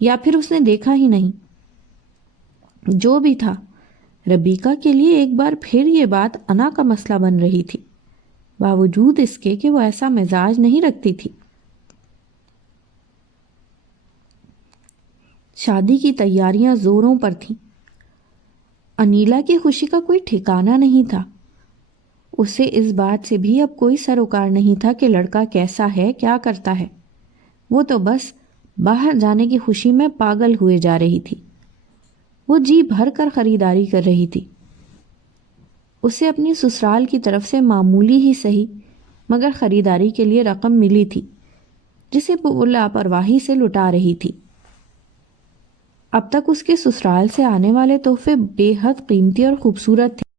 یا پھر اس نے دیکھا ہی نہیں۔ جو بھی تھا، ربیکا کے لیے ایک بار پھر یہ بات انا کا مسئلہ بن رہی تھی، باوجود اس کے کہ وہ ایسا مزاج نہیں رکھتی تھی۔ شادی کی تیاریاں زوروں پر تھیں۔ انیلا کی خوشی کا کوئی ٹھکانہ نہیں تھا۔ اسے اس بات سے بھی اب کوئی سروکار نہیں تھا کہ لڑکا کیسا ہے، کیا کرتا ہے۔ وہ تو بس باہر جانے کی خوشی میں پاگل ہوئے جا رہی تھی۔ وہ جی بھر کر خریداری کر رہی تھی۔ اسے اپنی سسرال کی طرف سے معمولی ہی صحیح مگر خریداری کے لیے رقم ملی تھی، جسے وہ لاپرواہی سے لٹا رہی تھی۔ اب تک اس کے سسرال سے آنے والے تحفے بے حد قیمتی اور خوبصورت تھے،